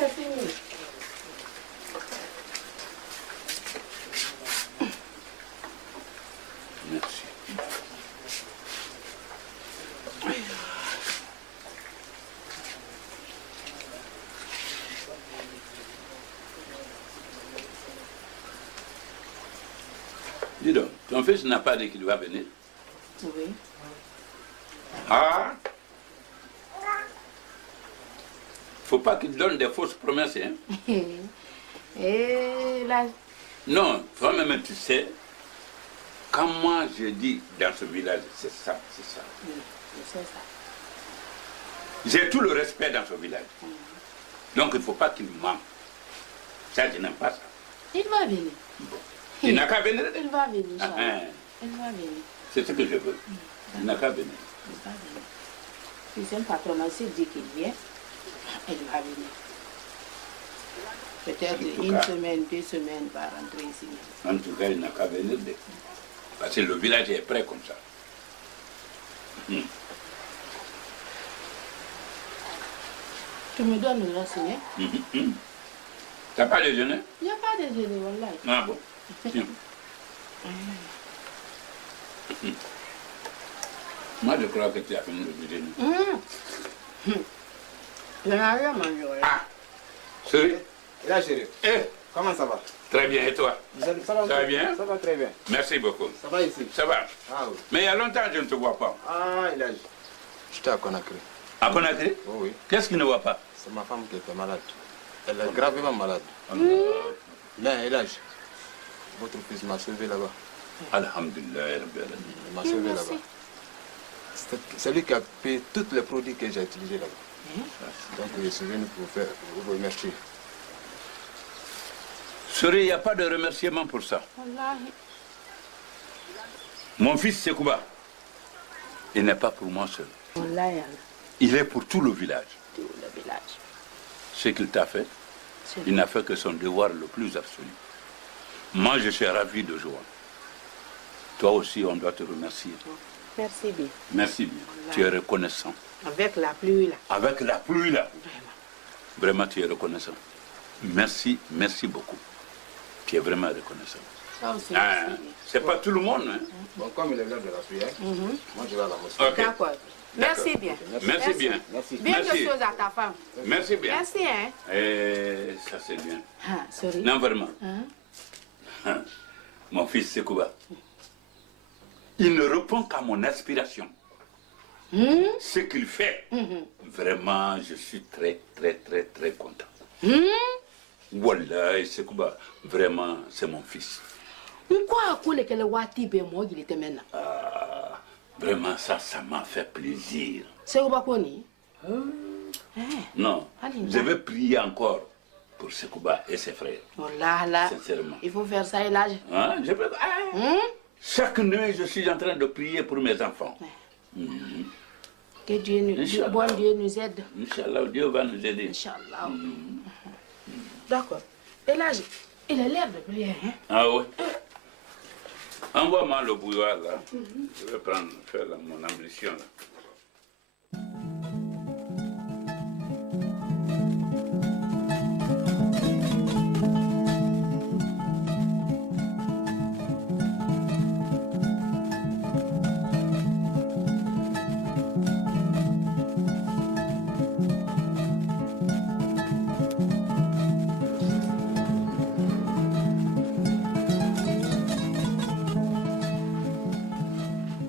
c'est fini. Merci. Dis donc, ton fils n'a pas dit qu'il va venir? Oui. Ah! Faut pas qu'il donne des fausses promesses, hein? Et là... Non, toi-même tu sais, quand moi je dis dans ce village, c'est ça, c'est ça. Oui, je sais ça. J'ai tout le respect dans ce village. Donc il ne faut pas qu'il mente. Ça, je n'aime pas ça. Il va venir. Bon. Il n'a qu'à venir. Il va venir, Ah, Inch'Allah. hein. Il va venir. C'est ce que je veux. Il n'a qu'à venir. Il va venir. Si c'est un patron aussi dit qu'il vient, il va venir. Peut-être En tout une cas. semaine, 2 semaines, il va rentrer ici. En tout cas, il n'a qu'à venir. Parce que le village est prêt comme ça. Tu me donnes le renseigner? T'as pas déjeuné? Il n'y a pas de déjeuner, wallah. Ah bon. Tiens. Moi, je crois que tu as fini le déjeuner. Je n'ai rien mangé, wallah. Ah! Chérie? Et là, chérie, Eh, comment ça va? très bien, et toi? Ça va bien? Ça va très bien. Merci beaucoup. Ça va ici? Ça va? Ah oui. Mais il y a longtemps que je ne te vois pas. Ah, il a... J'étais à Conakry. À Conakry? Oh oui. Qu'est-ce qui ne va pas? C'est ma femme qui était malade. Elle est gravement malade. Mais Elage, votre fils m'a sauvé là-bas. Alhamdulillah, Rabbil Alamin. Il m'a sauvé là-bas. C'est lui qui a payé tous les produits que j'ai utilisés là-bas. Donc je suis venu pour vous remercier. Chérie, il n'y a pas de remerciement pour ça. Wallahi. Mon fils Sekouba, il n'est pas pour moi seul. Wallahi, Allah. Il est pour tout le village. Tout le village. Ce qu'il t'a fait, C'est il n'a fait que son devoir le plus absolu. Moi, je suis ravi de joie. Toi aussi, on doit te remercier. Merci bien. Merci bien. Tu es reconnaissant. Avec la pluie là. Avec la pluie là, Vraiment. vraiment tu es reconnaissant. Merci, merci beaucoup. Tu es vraiment reconnaissant. Ça aussi, Ah, merci. c'est pas tout le monde, hein? Bon, comme il est l'heure de la prière, moi je vais à la mosquée. Ok. D'accord. Merci bien. Merci bien. Merci. Bien de Merci. choses à ta femme. Merci bien. Merci, hein. Et ça c'est bien. Ah, sorry. Non, vraiment. Hein? Mon fils Sekouba, il ne répond qu'à mon inspiration. Ce qu'il fait, vraiment, je suis très, très, très, très content. Wallah, Sekouba, vraiment, c'est mon fils. Pourquoi qu'on est que le wati be moi il était maintenant? Ah, vraiment, ça m'a fait plaisir. C'est quoi qu'on est? Non, Allez, je vais prier encore pour Sekouba et ses frères. Oh là là. Sincèrement. Il faut faire ça et là. Hein? Chaque nuit, je suis en train de prier pour mes enfants. Que Dieu nous, Inch'Allah. bon Dieu nous aide. Inch'Allah, Dieu va nous aider. Inch'Allah. D'accord. Et là, il a l'air de prier, hein? Ah oui. Envoie-moi le bouilloire là. Je vais faire mon ambition là.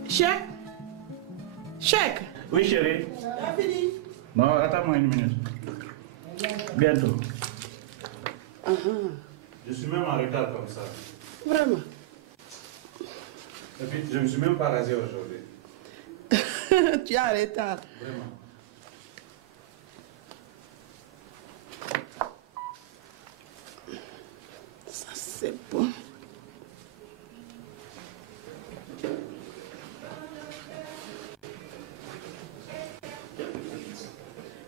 Chèque? Chèque? Oui, chérie. T'as fini? Non, attends-moi une minute. Bientôt. Je suis même en retard comme ça. Vraiment? Et puis, je ne me suis même pas rasé aujourd'hui. Tu as retard. Vraiment. Ça, c'est bon.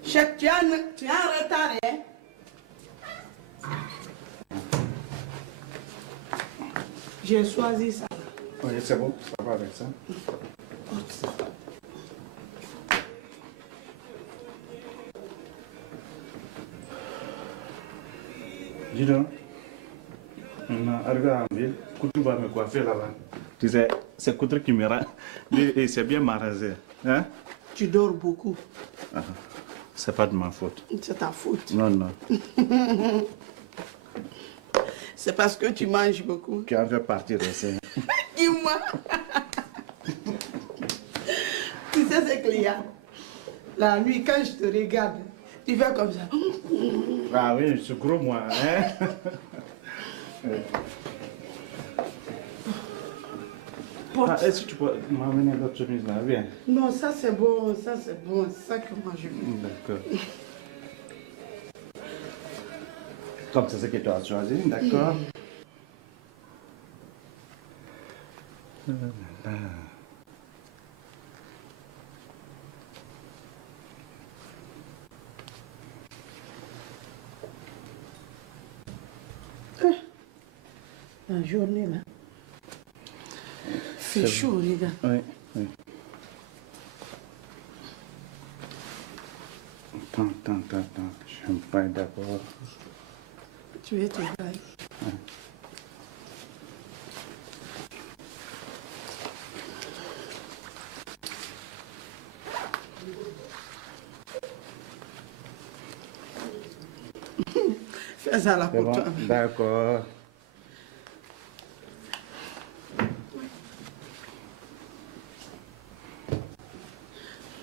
Chèque, tu as un retard, hein? J'ai choisi ça. Oui, c'est bon, ça va avec ça. Dis donc, on est arrivé en ville, Koutou va me coiffer là-bas. Tu sais, c'est Koutou qui me rend. Et c'est bien m'arranger. Hein? Tu dors beaucoup. C'est pas de ma faute. C'est ta faute. Non, non. C'est parce que tu manges beaucoup. Qui en fait partie de ça. Dis-moi. Tu sais ce qu'il y a? La nuit, quand je te regarde, tu fais comme ça. Ah oui, je suis gros moi. Hein? Est-ce que tu peux m'amener d'autres chemises là? Viens. Non, ça c'est bon, ça c'est bon. C'est ça que moi je veux. D'accord. Comme c'est ce que tu as choisi, d'accord? La journée là. C'est chaud, regarde. Oui, oui. Attends. Je ne suis pas d'accord. Tu veux te bailler. Fais ça là C'est pour bon? toi. D'accord.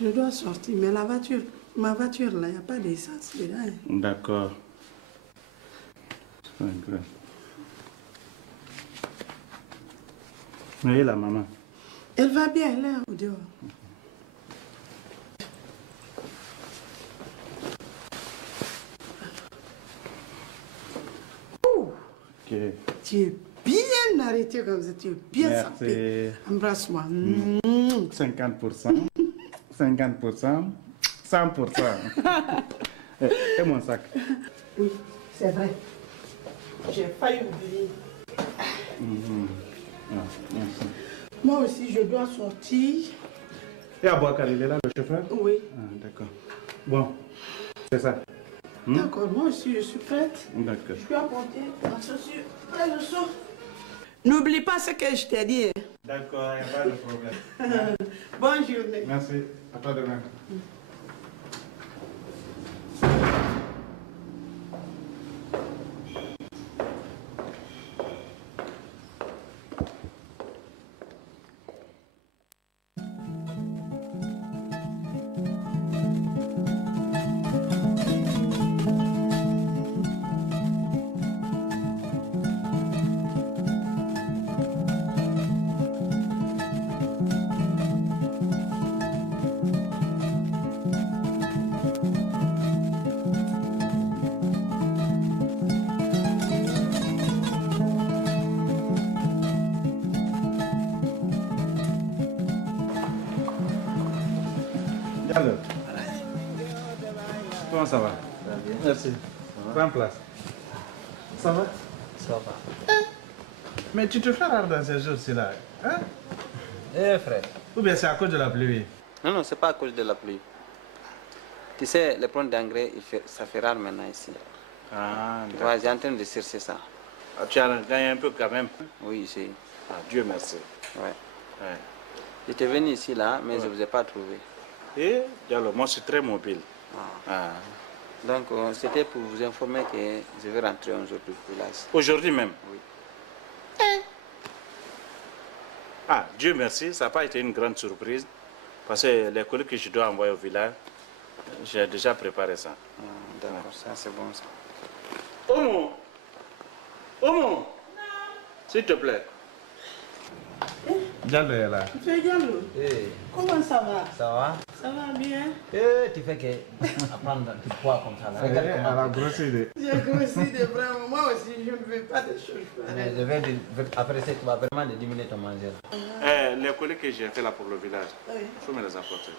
Je dois sortir, mais la voiture, ma voiture là, il n'y a pas d'essence dedans. D'accord. C'est pas grave. Mais la maman? Elle va bien, elle est au dehors. Ok. Tu es bien arrêté comme ça, tu es bien Merci. sapé. Embrasse-moi. 50%, 50%, 100%. Et mon sac? Oui, c'est vrai. J'ai failli oublier. Ah, merci. Moi aussi, je dois sortir. Et Abouakar, il est là, le chauffeur? Oui. Ah, d'accord. Bon, c'est ça. D'accord, moi aussi, je suis prête. D'accord. Je peux apporter ma chaussure. Allez, je sors. N'oublie pas ce que je t'ai dit. Hein. D'accord, il n'y a pas de problème. Bonne journée. Merci. À toi demain. Diallo. Comment ça va? Ça va bien. Merci. Prends place. Ça va? Ça va. Mais tu te fais rare dans ces jours-ci là. Hein? Eh frère. Ou bien c'est à cause de la pluie? Non, c'est pas à cause de la pluie. Tu sais, les plantes d'engrais, ça fait rare maintenant ici. Ah, Tu vois, j'ai en train de chercher ça. tu as gagné un peu quand même. Oui, c'est. Ah, Dieu merci. Ouais. Ouais. J'étais venu ici là, mais je ne vous ai pas trouvé. Et Diallo, moi je suis très mobile. Ah. Donc, c'était pour vous informer que je vais rentrer aujourd'hui au village. Aujourd'hui même? Oui. Ah, Dieu merci, ça n'a pas été une grande surprise. Parce que les colis que je dois envoyer au village, j'ai déjà préparé ça. D'accord, ça c'est bon ça. Omo! Omo! S'il te plaît. Diallo est là. Monsieur Diallo, Eh, comment ça va? ça va? Ça va bien? Eh, tu fais que apprendre du poids comme ça. Là. Regarde Elle comment. a grossi. J'ai grossi de vraiment. Moi aussi, je ne veux pas de choses pareilles. Je vais apprécier, tu vas vraiment diminuer ton manger. Les colis que j'ai fait là pour le village, Oui. il faut me les apporter.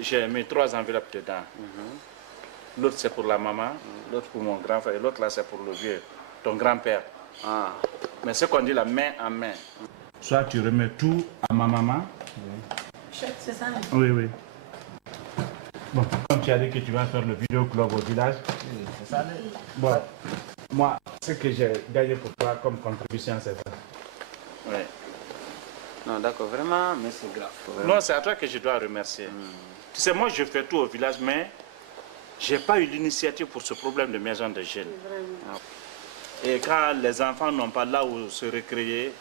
J'ai mis 3 enveloppes dedans. L'autre c'est pour la maman, l'autre pour mon grand frère, et l'autre là c'est pour le vieux, ton grand-père. Ah, Mais ce qu'on dit la main en main. Soit tu remets tout à ma maman. Chèque, c'est ça? Oui, oui. Bon, comme tu as dit que tu vas faire le vidéoclub au village. Oui, c'est ça. Bon, moi, ce que j'ai gagné pour toi comme contribution, c'est ça. Ouais. Non, d'accord, vraiment, mais c'est grave. Non, c'est à toi que je dois remercier. Tu sais, moi, je fais tout au village, mais je n'ai pas eu l'initiative pour ce problème de maison de jeunes. Et quand les enfants n'ont pas là où se récréer,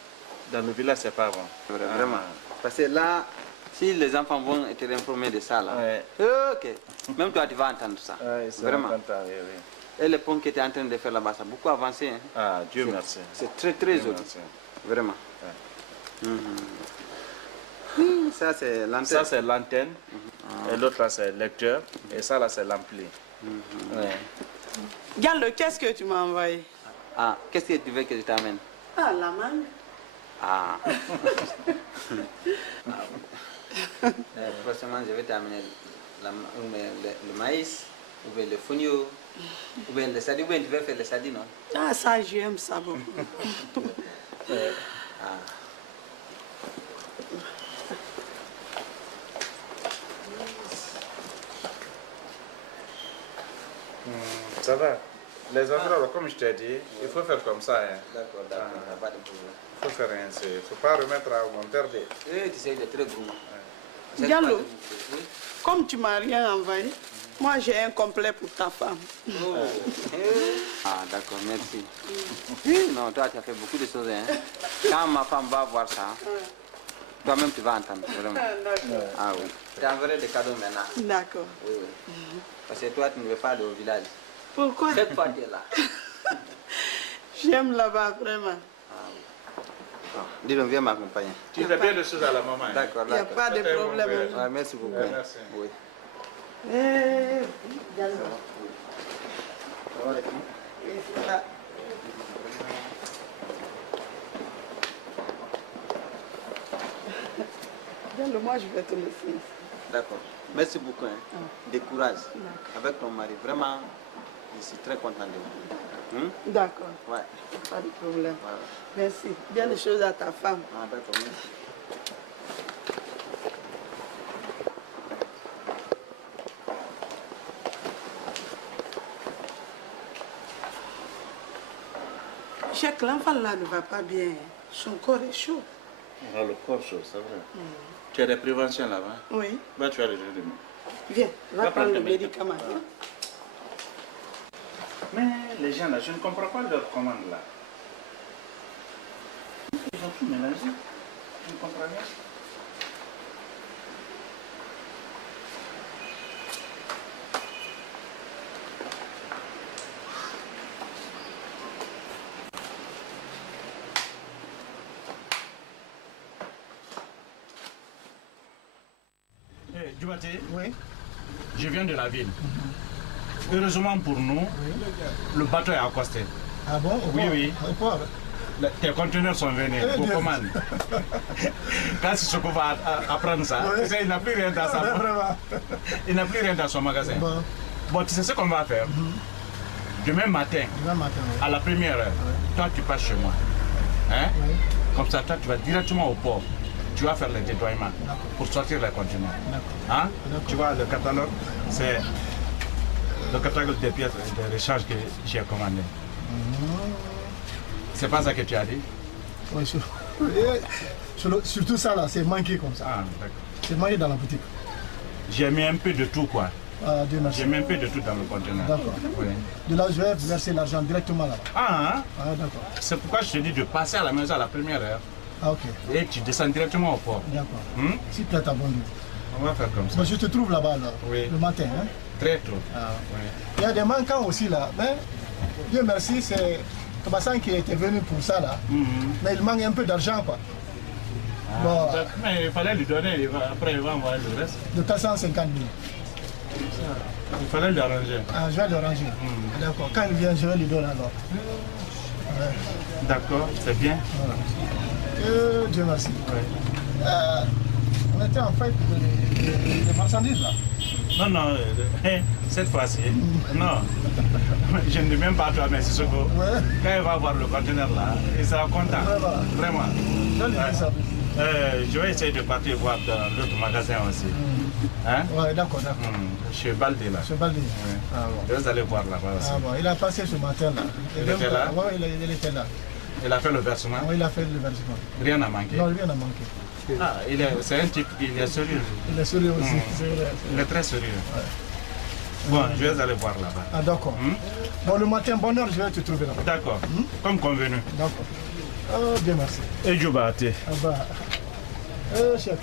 dans le village, c'est pas bon. Vraiment. Parce que là, si les enfants vont être informés de ça, là, ok. Même toi, tu vas entendre ça. Vraiment. Et le pont que tu es en train de faire là-bas, ça a beaucoup avancé. Hein. Ah, Dieu merci. C'est très, très joli. Vraiment. Ça, c'est l'antenne. Ça, c'est l'antenne. Et l'autre, là, c'est le lecteur. Et ça, là, c'est l'ampli. Gallo, qu'est-ce que tu m'as envoyé? Ah, qu'est-ce que tu veux que je t'amène? Ah, la mangue. Ah. Forcément, je vais t'amener le maïs, ou bien le fonio, ou bien le sadi, ou bien tu veux faire le sadi, non? Ah, ça, j'aime ça beaucoup. Ça va. Les enfants, comme je t'ai dit, il faut faire comme ça. Hein. D'accord, d'accord, pas de problème. Il faut faire ainsi. Il ne faut pas remettre à monter. Oui, tu sais, il est très gourmand. Diallo, comme tu ne m'as rien envoyé, moi j'ai un complet pour ta femme. Oh. Ah, d'accord, merci. Non, toi, tu as fait beaucoup de choses. Hein. Quand ma femme va voir ça, toi-même, tu vas entendre. Vraiment. Ah oui. Tu enverrai des cadeaux maintenant. D'accord. Oui, oui. Parce que toi, tu ne veux pas aller au village. Pourquoi? Chaque fois, tu es là. J'aime là-bas, vraiment. Dis donc, viens m'accompagner. Tu fais bien les choses à la maman. Hein. D'accord, Il n'y a d'accord. pas de problème. Ouais, merci beaucoup. Merci. Oui. Diallo. Et c'est là. Diallo, moi je vais te laisser. D'accord. Merci beaucoup. Hein. De courage. Avec ton mari. Vraiment, je suis très content de vous. D'accord. Ouais. Pas de problème. Voilà. Merci. Bien les choses à ta femme. Ah, d'accord, merci. Cheikh, l'enfant là ne va pas bien. Son corps est chaud. Ah, le corps chaud, c'est vrai. Tu as des préventions là-bas? Oui. Bah, tu as les deux. Viens, va prendre le médicament. Mais les gens là, je ne comprends pas leur commande là. Ils ont tout mélangé. Je ne comprends rien. Djoubaté, Oui. je viens de la ville. Heureusement pour nous, le bateau est accosté. Ah bon? Oui. Tes conteneurs sont venus pour commande. Quand Sissoko va apprendre ça, tu sais, il n'a plus rien dans sa il n'a plus rien dans son magasin. Bon, tu sais ce qu'on va faire? Demain matin, à la première heure, toi tu passes chez moi. Hein? Comme ça, toi tu vas directement au port. Tu vas faire le déploiement pour sortir les conteneurs. Hein? Tu vois, le catalogue, c'est le catalogue des pièces de rechange que j'ai commandé. C'est pas ça que tu as dit? Oui, surtout ça là, c'est manqué comme ça. Ah, d'accord. C'est manqué dans la boutique. J'ai mis un peu de tout, quoi. Ah, Dieu merci. J'ai mis un peu de tout dans le conteneur. D'accord. Oui. De là, je vais verser l'argent directement là. Ah, hein? Ah, d'accord. C'est pourquoi je te dis de passer à la maison à la première heure. Ah, ok. Et tu descends directement au port. D'accord. S'il plaît à bon Dieu. On va faire comme ça. Moi, je te trouve là-bas là, Oui. le matin. Hein? Très tôt. Ah. Oui. Il y a des manquants aussi là. Mais Dieu merci, c'est Kabassan qui était venu pour ça là. Mais il manque un peu d'argent quoi. Bon, Mais il fallait lui donner, après il va envoyer le reste. de 450 000. Il fallait l'arranger. Ah, je vais le ranger. D'accord. Quand il vient, je vais lui donner alors. Ouais. D'accord, c'est bien. Voilà. Dieu merci. Oui. On était en fait des marchandises là. Non, cette fois-ci, non. Je ne dis même pas à toi, mais c'est ce que quand il va voir le conteneur là, il sera content. Vraiment. Vraiment. Je vais lui dire ça. Je vais essayer de partir voir dans l'autre magasin aussi. Hein? Ouais, d'accord. Chez Baldé là. Chez Baldé. Oui. Ah bon. Vous allez voir là-bas aussi. Ah bon, il a passé ce matin là. Il était là? Oui, il était là. Il a fait le versement? Oui, il a fait le versement. Rien n'a manqué? Non, rien n'a manqué. Ah, c'est un type, il est sérieux. Il est sérieux aussi, c'est vrai. Il est très sérieux. Ouais. Bon, je vais aller voir là-bas. Ah d'accord. Bon, le matin, bonne heure, je vais te trouver là-bas. D'accord, comme convenu. D'accord. Oh, bien, merci. Et Djoubate. Ah bah. Chef.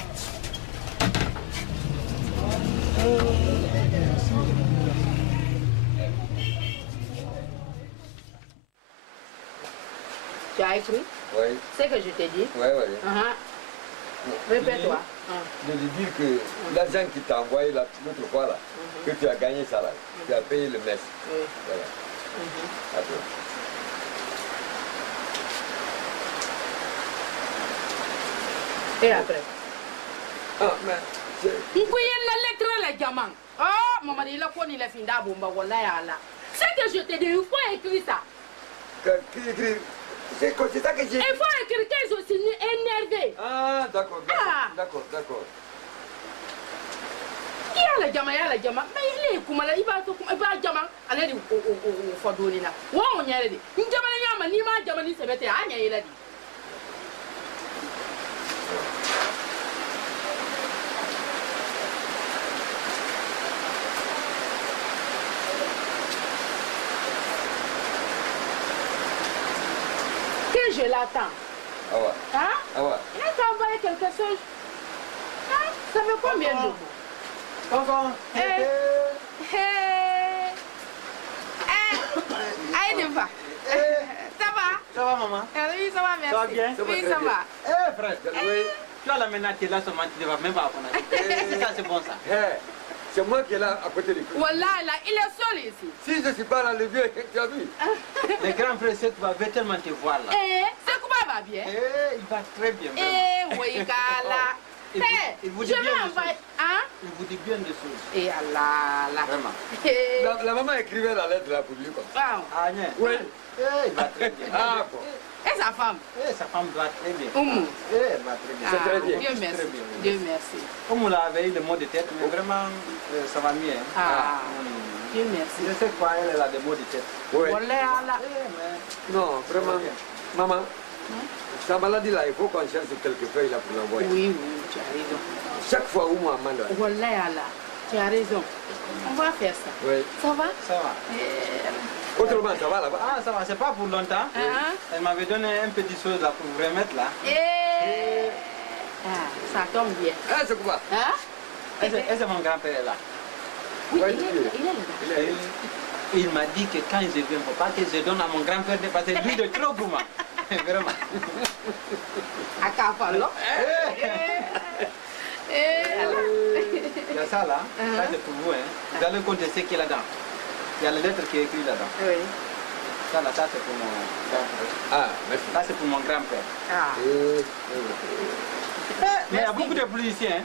Tu as écrit? Oui. C'est que je t'ai dit? Oui, oui. Répète-toi. Je lui dire que l'argent qu'il t'a envoyé l'autre fois là, que tu as gagné ça là, tu as payé le mess. Oui. Voilà. Attends. Et après? Ah, mais la lettre la diamant. Oh, maman, il a connu la fin d'abomba, voilà, là. C'est que je t'ai dit, il faut écrire ça. C'est ça que j'ai. Il faut écrire qu'ils sont aussi énervés. Ah, d'accord, d'accord. Il y a la diamant, mais il est comme là, il va diamant, allez, au Fodolina. Où on y a dit? Une diamant, ni ma diamant, c'est bête, il a dit. Je l'attends. Ah ouais. Hein? Ah ouais. Il t'a envoyé quelque chose. Hein? Ça fait combien de jours? Tonton. Aïe, va. Ça va? Ça va, maman? Oui, ça va, merci. Ça va bien? Oui, ça va. Eh, frère. Oui. Tu as la menace là seulement, tu ne vas même pas connaître. C'est ça, c'est bon ça. C'est moi qui est là à côté du coup. Voilà, là, il est seul ici. Si je ne suis pas là, le vieux, tu as vu? Le grand frère, c'est va tellement te voir là. C'est comment va bien? Il va très bien. Oui, Gala. Il vous dit bien des choses. Hein? Il vous dit bien des choses. Et Allah, là. Vraiment. La maman écrivait la lettre là pour lui comme ça. Ah, non. Oui. Il va très bien. Ah, bon. Et sa femme? Sa femme va très bien. Elle va très bien. C'est très bien. Dieu merci. Dieu merci. Comme on l'avait eu le mot de tête, mais vraiment, ça va mieux. Dieu merci. Je sais quoi, elle a des mots de tête. Oui. Voilà. Non, vraiment. Maman, sa maladie là, il faut qu'on cherche quelques feuilles là pour l'envoyer. Oui, tu as raison. Chaque fois où moi, Amanda. Voilà, tu as raison. On va faire ça. Oui. Ça va? Ça va. Autrement, ça va là-bas? Ah, ça va, c'est pas pour longtemps. Elle m'avait donné un petit chose là pour vous remettre là. Ça tombe bien. Ah, c'est quoi? Et c'est mon grand-père là. Oui, il est là. Il m'a dit que quand je viens, il ne faut pas que je donne à mon grand-père parce que lui de trop pour moi. Vraiment. À Cafalo. Il y a ça là, ça c'est pour vous. Hein. Vous allez compter ce qu'il y a là-dedans. Il y a la lettre qui est écrite là-dedans. Oui. Ça là, ça c'est pour mon grand-père. Ah, merci. Ça c'est pour mon grand-père. Mais il y a beaucoup de pluie ici. Hein.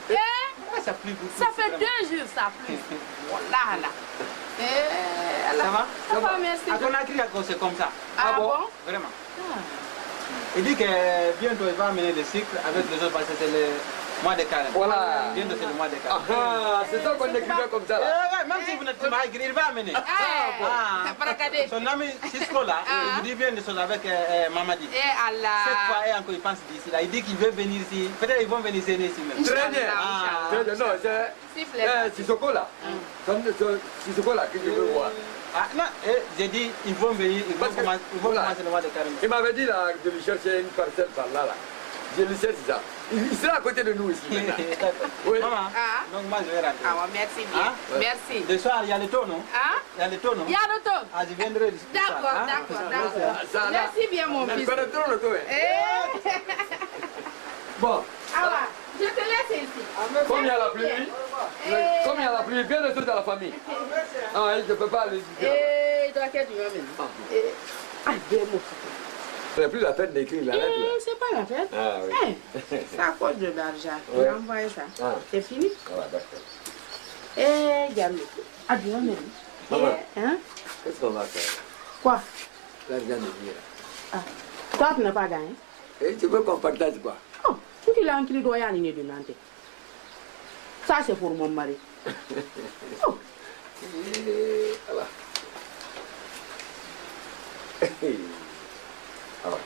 Ça plie beaucoup. Ça fait 2 jours, ça plie. Voilà, là. Ça va? Ça va, merci. À Conakry, c'est comme ça. Ah bon? Vraiment. Il dit que bientôt il va amener des cycles avec les autres parce que c'est le mois de carême. Voilà. Bientôt c'est le mois de carême. Ah, c'est ça qu'on écrivait comme ça là. Même si vous n'êtes pas écrit, il va amener. Son ami Cisco là, il vous dit bien des choses avec Mamadi. Cette fois, encore il pense d'ici là. Il dit qu'il veut venir ici. Peut-être ils vont venir ici même. Très bien. Très bien. Non, c'est Sissoko là. Sissoko là que je veux voir. Ah non, j'ai dit ils vont venir, ils vont commencer le mois de carême. Il m'avait dit là de lui chercher une parcelle par là. Je lui cherche ça. Il sera à côté de nous ici maintenant. Oui. Maman, donc moi je vais rentrer. Ah, merci bien. Merci. Le soir, il y a le taux, non? Il y a le taux, non? Il y a le taux. Ah, je viendrai discuter. D'accord. Merci bien, mon fils. Elle connaît trop le taux. Bon. Ah, je te laisse ici. Comme il y a la pluie, bien de tout à la famille. Ah, je ne peux pas aller. Toi, qu'est-ce que tu veux venir? Ah, bien, mon fils. Ce n'est plus la peine d'écrire la lettre. C'est pas la peine. Ah oui. C'est à cause de l'argent. Il a envoyé ça. C'est fini? Ah, d'accord. Gagne. Ah, bien, même. Maman, hein? qu'est-ce qu'on va faire? Quoi? L'argent de vie. Toi, tu n'as pas gagné. Et tu veux qu'on partage quoi? Oh, qu'il a un kilo doyen ni de Nantes. Ça c'est pour mon mari. Oh. Alors. Alors.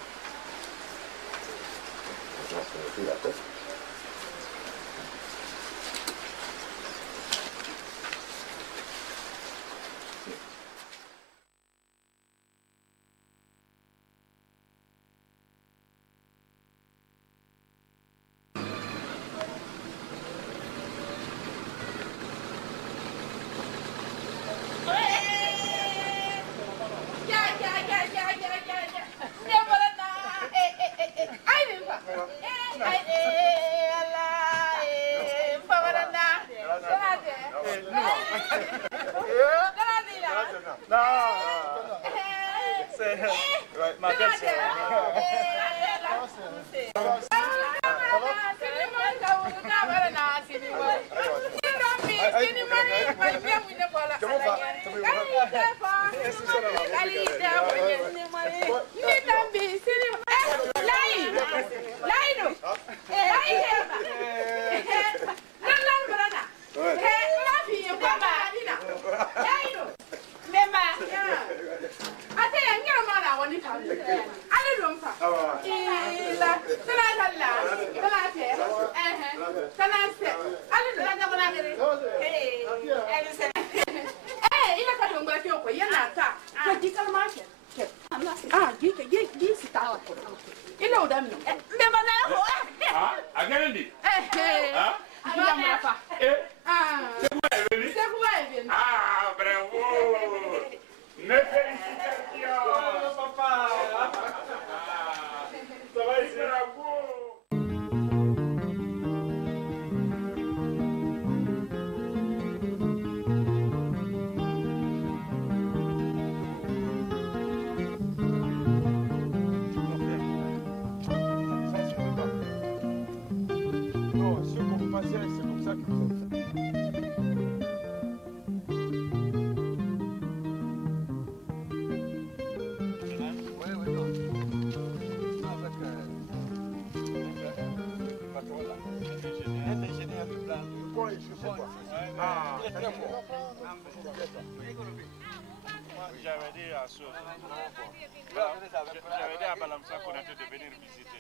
J'avais dit à Balamsa qu'on était de venir visiter.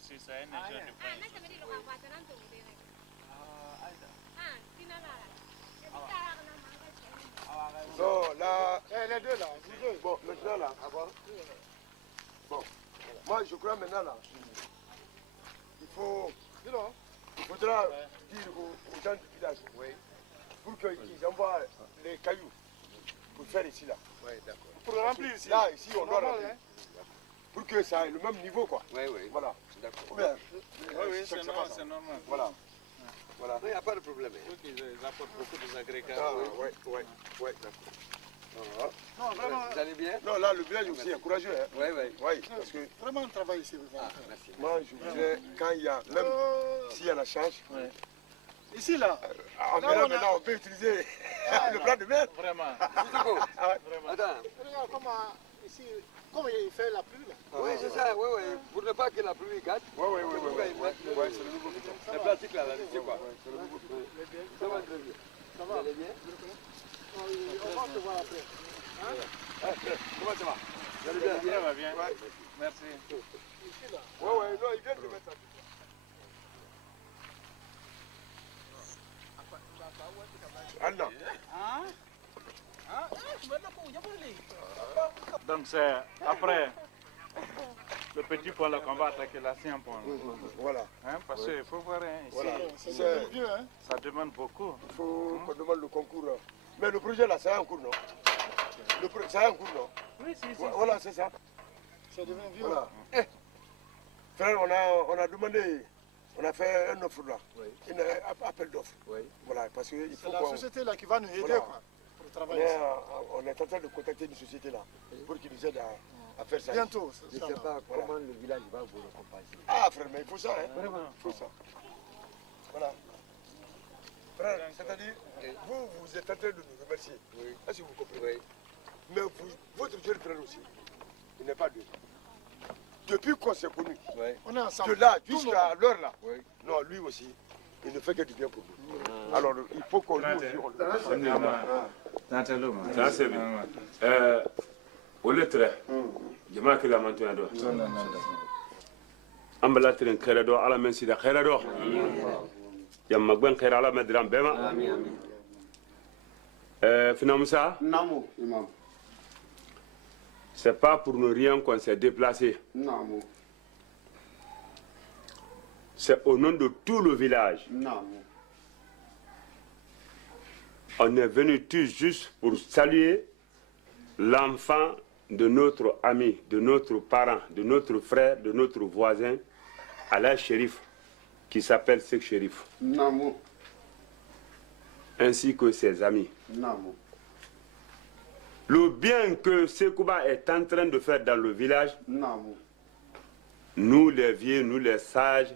C'est ça, un ingénieur de Non, là, les deux là, bon, maintenant là, bon, moi je crois maintenant là, il faudra dire aux gens du village, pour qu'ils envoient les cailloux pour faire ici là. Oui, d'accord. Pour remplir ici. Là, ici, on doit remplir. Pour que ça ait le même niveau, quoi. Oui, oui. Voilà. D'accord. Oui, c'est normal. Voilà. Voilà. Il n'y a pas de problème. Ils apportent beaucoup d'agrégats. Ah, oui, d'accord. Non, vraiment. Vous allez bien? Non, là, le village aussi est courageux. Hein. Oui. Oui, parce que vraiment, on travaille ici. Merci. Moi, je voudrais, quand il y a, même s'il y a la change, ici, là. Maintenant, on peut utiliser le plat de mer. Vraiment. Attends. Regarde comment, ici, comment il fait la pluie, là. Oui, c'est ça, oui. Pour ne pas que la pluie gâte. Oui, c'est le nouveau bouton. Le plastique, là, c'est quoi? Ça va très bien. Ça va? Vous allez bien? On va te voir après. Comment ça va? Vous allez bien? Ça va bien. Merci. Ici, là. Oui, non, il vient de mettre ça. Anna. Donc c'est après le petit point là qu'on va attaquer l'ancien point. Voilà. Hein, parce qu'il faut voir ici, Voilà. C'est vieux, hein. ça demande beaucoup. Il faut qu'on demande le concours. Mais le projet là, c'est en cours, non? C'est en cours, non? Oui, si. Voilà, c'est ça. C'est devenu vieux. Voilà. Frère, on a demandé, on a fait un offre là, un appel d'offres. Voilà, parce que il faut c'est la société là qui va nous aider, quoi, pour travailler. On est en train de contacter une société là pour qu'ils nous aident à faire ça. Bientôt. Je ne sais pas comment le village va vous récompenser. Ah frère, mais il faut ça, hein. Vraiment. Il faut ça. Voilà. Frère, c'est-à-dire, vous êtes en train de nous remercier. Est-ce que vous comprenez? Mais votre jeune frère aussi, il n'est pas deux. depuis qu'on s'est connus, On est ensemble. de là Tout le jusqu'à l'heure là, Oui. non, lui aussi, il ne fait que du bien pour nous. Alors, il faut qu'on lui aussi, on le Ça, c'est bien. Au lettre, je m'en que la maintenant. Ambala tiren khaira do ala men sida khaira do. Yamma gwen khaira ala medram bema. Fina Moussa, Namo, imam. c'est pas pour ne rien qu'on s'est déplacé. Namo, C'est au nom de tout le village. namo. On est venu tous juste pour saluer l'enfant de notre ami, de notre parent, de notre frère, de notre voisin, Alain Chérif, qui s'appelle Sek Chérif, Namo, ainsi que ses amis. namo. Le bien que Sekouba est en train de faire dans le village, Namo. nous les vieux, nous les sages,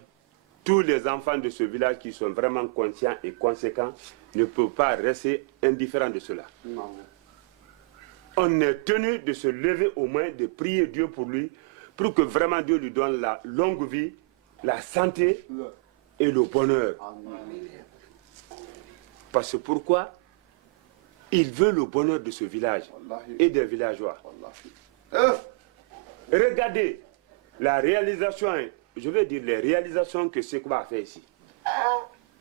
tous les enfants de ce village qui sont vraiment conscients et conséquents ne peuvent pas rester indifférents de cela. Namo. On est tenu de se lever au moins, de prier Dieu pour lui, pour que vraiment Dieu lui donne la longue vie, la santé et le bonheur. Parce que pourquoi? Il veut le bonheur de ce village et des villageois. Regardez la réalisation, je veux dire les réalisations que Sekouba a fait ici.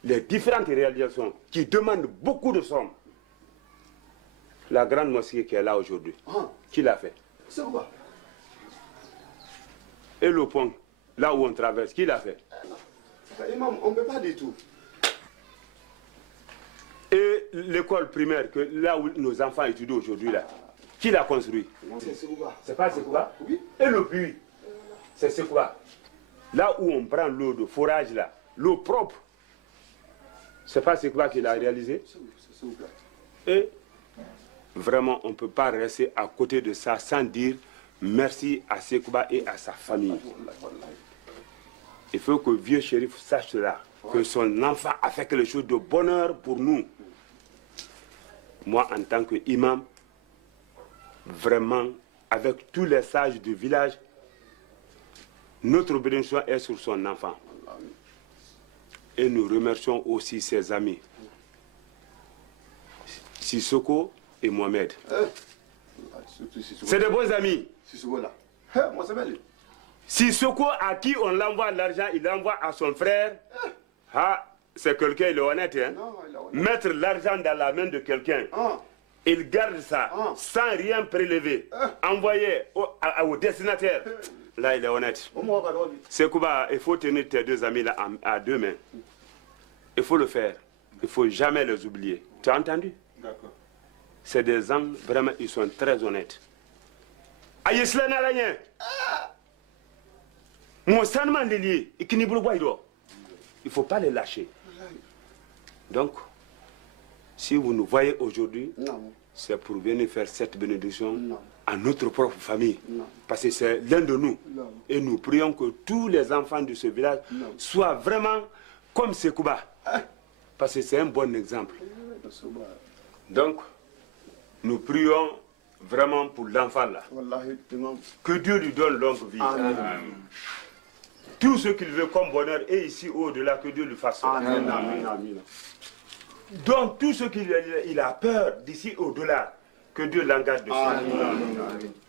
Les différentes réalisations qui demandent beaucoup de sommes. La grande mosquée qui est là aujourd'hui, qui l'a fait? Sekouba. Et le pont, là où on traverse, qui l'a fait? Imam, on ne peut pas dire tout. Et l'école primaire, que là où nos enfants étudient aujourd'hui, là, qui l'a construit? C'est Sekouba. C'est pas Sekouba? Oui. Et le puits, c'est Sekouba. Là où on prend l'eau de forage, là, l'eau propre, c'est pas Sekouba qui l'a réalisé? C'est Sekouba. Et vraiment, on ne peut pas rester à côté de ça sans dire merci à Sekouba et à sa famille. Il faut que le vieux shérif sache cela, que son enfant a fait quelque chose de bonheur pour nous. Moi, en tant qu'imam, vraiment, avec tous les sages du village, notre bénédiction est sur son enfant. Et nous remercions aussi ses amis, Sissoko et Mohamed. C'est de bons amis. Sissoko là. Moi, c'est belle. Sissoko, à qui on l'envoie l'argent, il l'envoie à son frère. Ah, c'est quelqu'un, il est honnête. Hein? Non, il est honnête. Mettre l'argent dans la main de quelqu'un, il garde ça sans rien prélever, envoyer au destinataire. Là, il est honnête. Sekouba, il faut tenir tes deux amis là à deux mains. Il faut le faire. Il ne faut jamais les oublier. Tu as entendu? D'accord. C'est des hommes, vraiment, ils sont très honnêtes. Aïsla n'a rien. Mon sanement lié, il ne faut pas les lâcher. Donc, si vous nous voyez aujourd'hui, c'est pour venir faire cette bénédiction à notre propre famille. Parce que c'est l'un de nous. Et nous prions que tous les enfants de ce village soient vraiment comme Sekouba. Parce que c'est un bon exemple. Donc, nous prions vraiment pour l'enfant là. Que Dieu lui donne longue vie. Amen. Tout ce qu'il veut comme bonheur est ici au-delà, que Dieu lui fasse. Amen. Amen. Donc tout ce qu'il a peur d'ici au-delà, que Dieu l'engage de ça.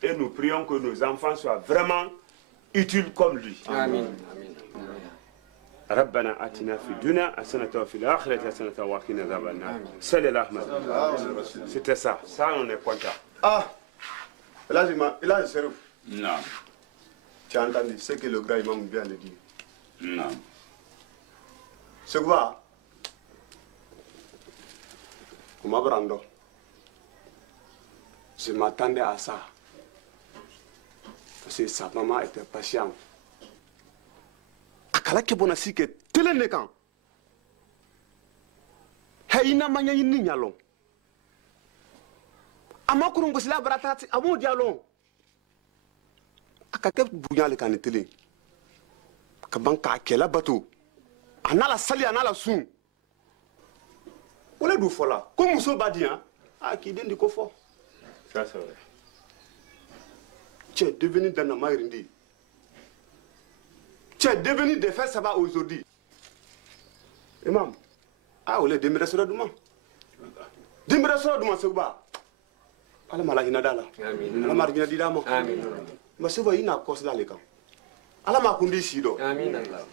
Et nous prions que nos enfants soient vraiment utiles comme lui. Amen. ربنا آتنا في الدنيا حسنة وفي الآخرة حسنة وقنا عذاب النار. C'est l'Ahmad. C'était ça. Ça, on est content. Ah, là, je Non. Tu as entendu ce que le grand imam vient de dire? Non. C'est quoi? Comment Brando? Je m'attendais à ça. Parce que sa maman était patiente. Akala ke bona sike telene kan. Hayina manya yini nyalo. Amakuru ngosila baratati amu dialon. Akake bunyale kan tele. Ka banka kela bato. Anala sali anala sun. Wala du fola. Ko muso badi hein. Ah ki dendi ko fo. Ça c'est vrai. Tu es devenu dans la mairindi. Tu es devenu de faire ça va aujourd'hui. Imam, ah, on est de me rester demain. De me rester demain, c'est quoi? Allah malahina dala. Amin. Allah margina di dama. Amin. Maseba ina kosla le kan. Allah ma kundi sido. Amin Allah.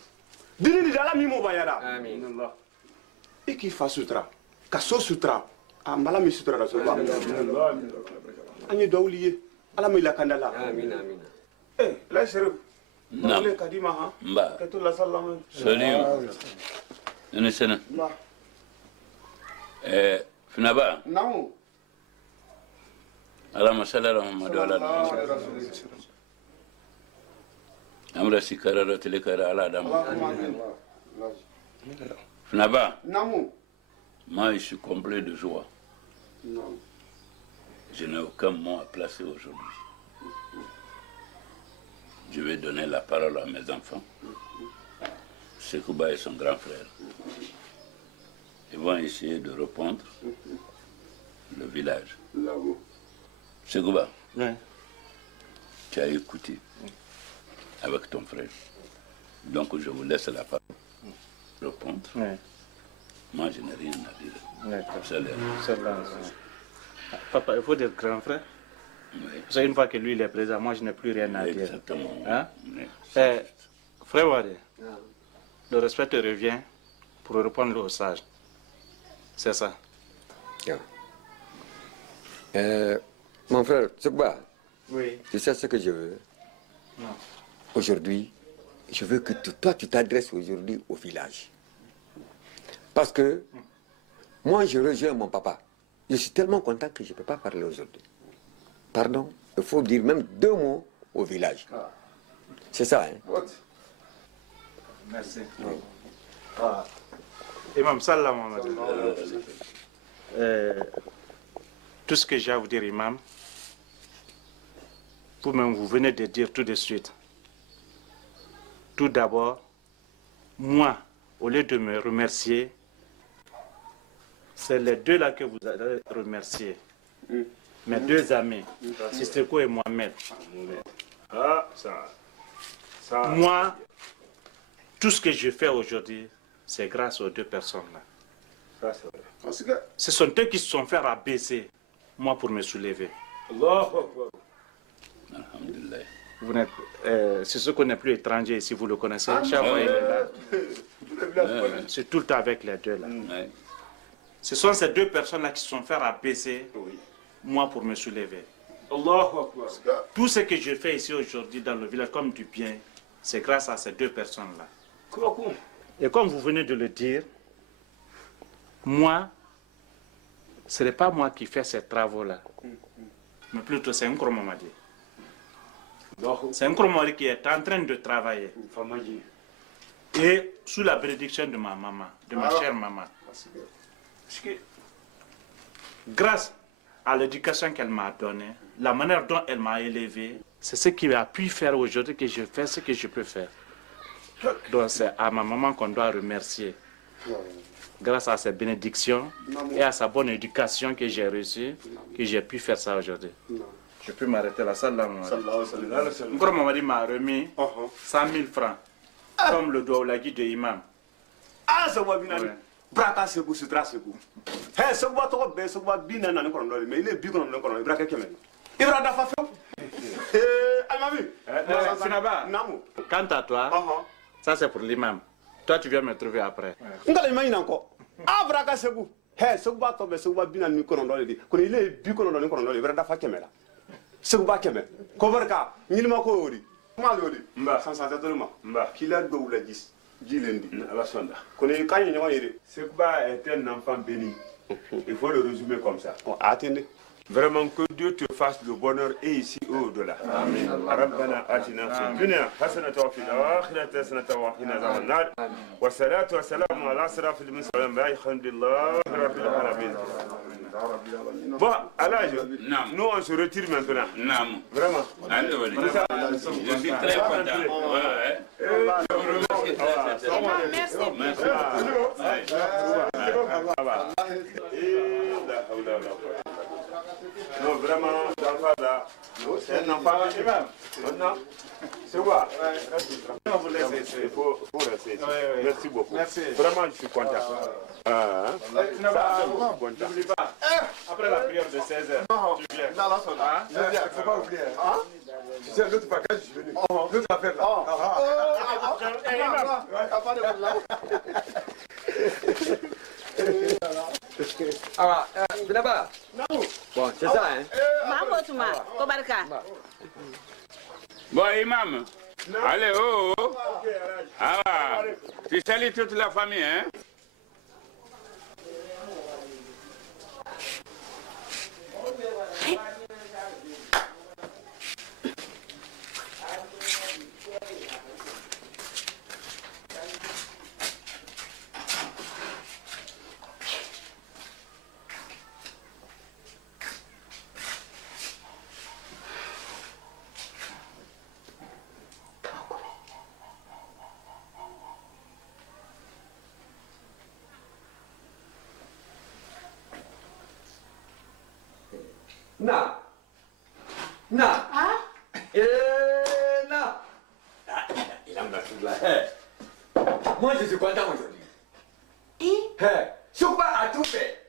Dini di dala mi mo bayara. Amin Allah. Iki fa sutra. Ka so sutra. Ah mala mi sutra da so ba. Ani dawliye. Allah mi la kandala. Amin amin. Eh, la sherif. Naam. Kadima ha. Mba. Katullah sallallahu. Salim. Nene sana. Finaba. Naam. Allahumma salli ala Muhammad wa ala amra sikara tilekara ala adam. Finaba. Naam. Moi, je suis complet de joie. Non. Je n'ai aucun mot à placer aujourd'hui. Je vais donner la parole à mes enfants. Sekouba et son grand frère. Ils vont essayer de reprendre le village. Sekouba, tu as écouté avec ton frère. Donc je vous laisse la parole. Reprendre. Moi, je n'ai rien à dire. Papa, il faut dire grand frère. Parce qu'une fois que lui il est présent, moi je n'ai plus rien à dire. Exactement. Hein? Frère Wade, le respect te revient pour répondre au sage. C'est ça. Mon frère, Tsukba, oui. Tu sais ce que je veux? Non. Aujourd'hui, je veux que toi tu t'adresses aujourd'hui au village. Parce que moi je rejoins mon papa. Je suis tellement content que je ne peux pas parler aujourd'hui. Pardon, il faut dire même 2 mots au village. C'est ça, hein? Merci. Imam Salam, tout ce que j'ai à vous dire, Imam, vous-même, vous venez de dire tout de suite. Tout d'abord, moi, au lieu de me remercier, c'est les deux là que vous allez remercier. Mes 2 amis, Sisteko et Mohamed. Moi, tout ce que je fais aujourd'hui, c'est grâce aux 2 personnes-là. Ce sont eux qui se sont fait rabaisser, moi, pour me soulever. C'est ce qu'on n'est plus étranger ici, vous le connaissez. Chaque fois, il est là. C'est tout le temps avec les 2 là. Ce sont ces 2 personnes-là qui se sont fait rabaisser, moi, pour me soulever. Tout ce que je fais ici aujourd'hui dans le village comme du bien, c'est grâce à ces 2 personnes-là. Et comme vous venez de le dire, moi, ce n'est pas moi qui fais ces travaux-là, mais plutôt c'est un Nkromamadi. C'est un Nkromamadi qui est en train de travailler. Et sous la bénédiction de ma maman, de ma chère maman. Grâce à l'éducation qu'elle m'a donnée, la manière dont elle m'a élevé, c'est ce qui a pu faire aujourd'hui que je fais ce que je peux faire. Donc c'est à ma maman qu'on doit remercier. Grâce à ses bénédictions et à sa bonne éducation que j'ai reçue, que j'ai pu faire ça aujourd'hui. Je peux m'arrêter là. Encore Mamadi m'a remis 100 000 francs, comme le douaoulagi de imam. Ah, ça va bien. Braka sekou sutra sekou. Hey, sekou ba toko be sekou ba bina na ko ndoli mais il est bi ko ndoli ko ndoli braka kemen. Ibra da fa fe. Almami. Sinaba. Quant à toi, ça c'est pour l'imam. Toi tu viens me trouver après. Ngala imani encore. Ah braka sekou. Hey, sekou ba to be sekou ba bina ni ko ndoli di. Ko il est bi ko ndoli ko ndoli ibra da fa kemela. Sekou ba kemen. Ko barka nyilma ko wori. Ma lodi. Mba sans tellement. Mba kila do la gis. Gilendi, à la sonda. Sekouba est un enfant béni. Il faut le résumer comme ça. Attendez. Vraiment que Dieu te fasse le bonheur et ici et au-delà. Amen. Rabbana atina fid dunya hasanatan wa fil akhirati hasanatan wa qina adhaban nar. Wa salatu wa salamu ala asrafil mursalin alhamdulillahi rabbil alamin. Bon, alors, nous on se retire maintenant. Non. Vraiment. Je suis très content. Non, vraiment, c'est un Enfin, imam. Maintenant, c'est quoi? On vous laisse ici. Il faut rester ici. Oui. Merci beaucoup. Merci. Vraiment, je suis content. N'oublie pas. Après la prière de 16h, tu viens. Non, il faut pas oublier. Tu sais, l'autre fois, quand je suis venu, l'autre affaire Ah, Binaba. Bon, c'est ça, hein. Bon, imam. Allez, oh, oh. Ah, tu salues toute la famille, hein? Na. Na. Ah? Na. Il a tout là. Moi, je suis content aujourd'hui. Soupa a tout fait.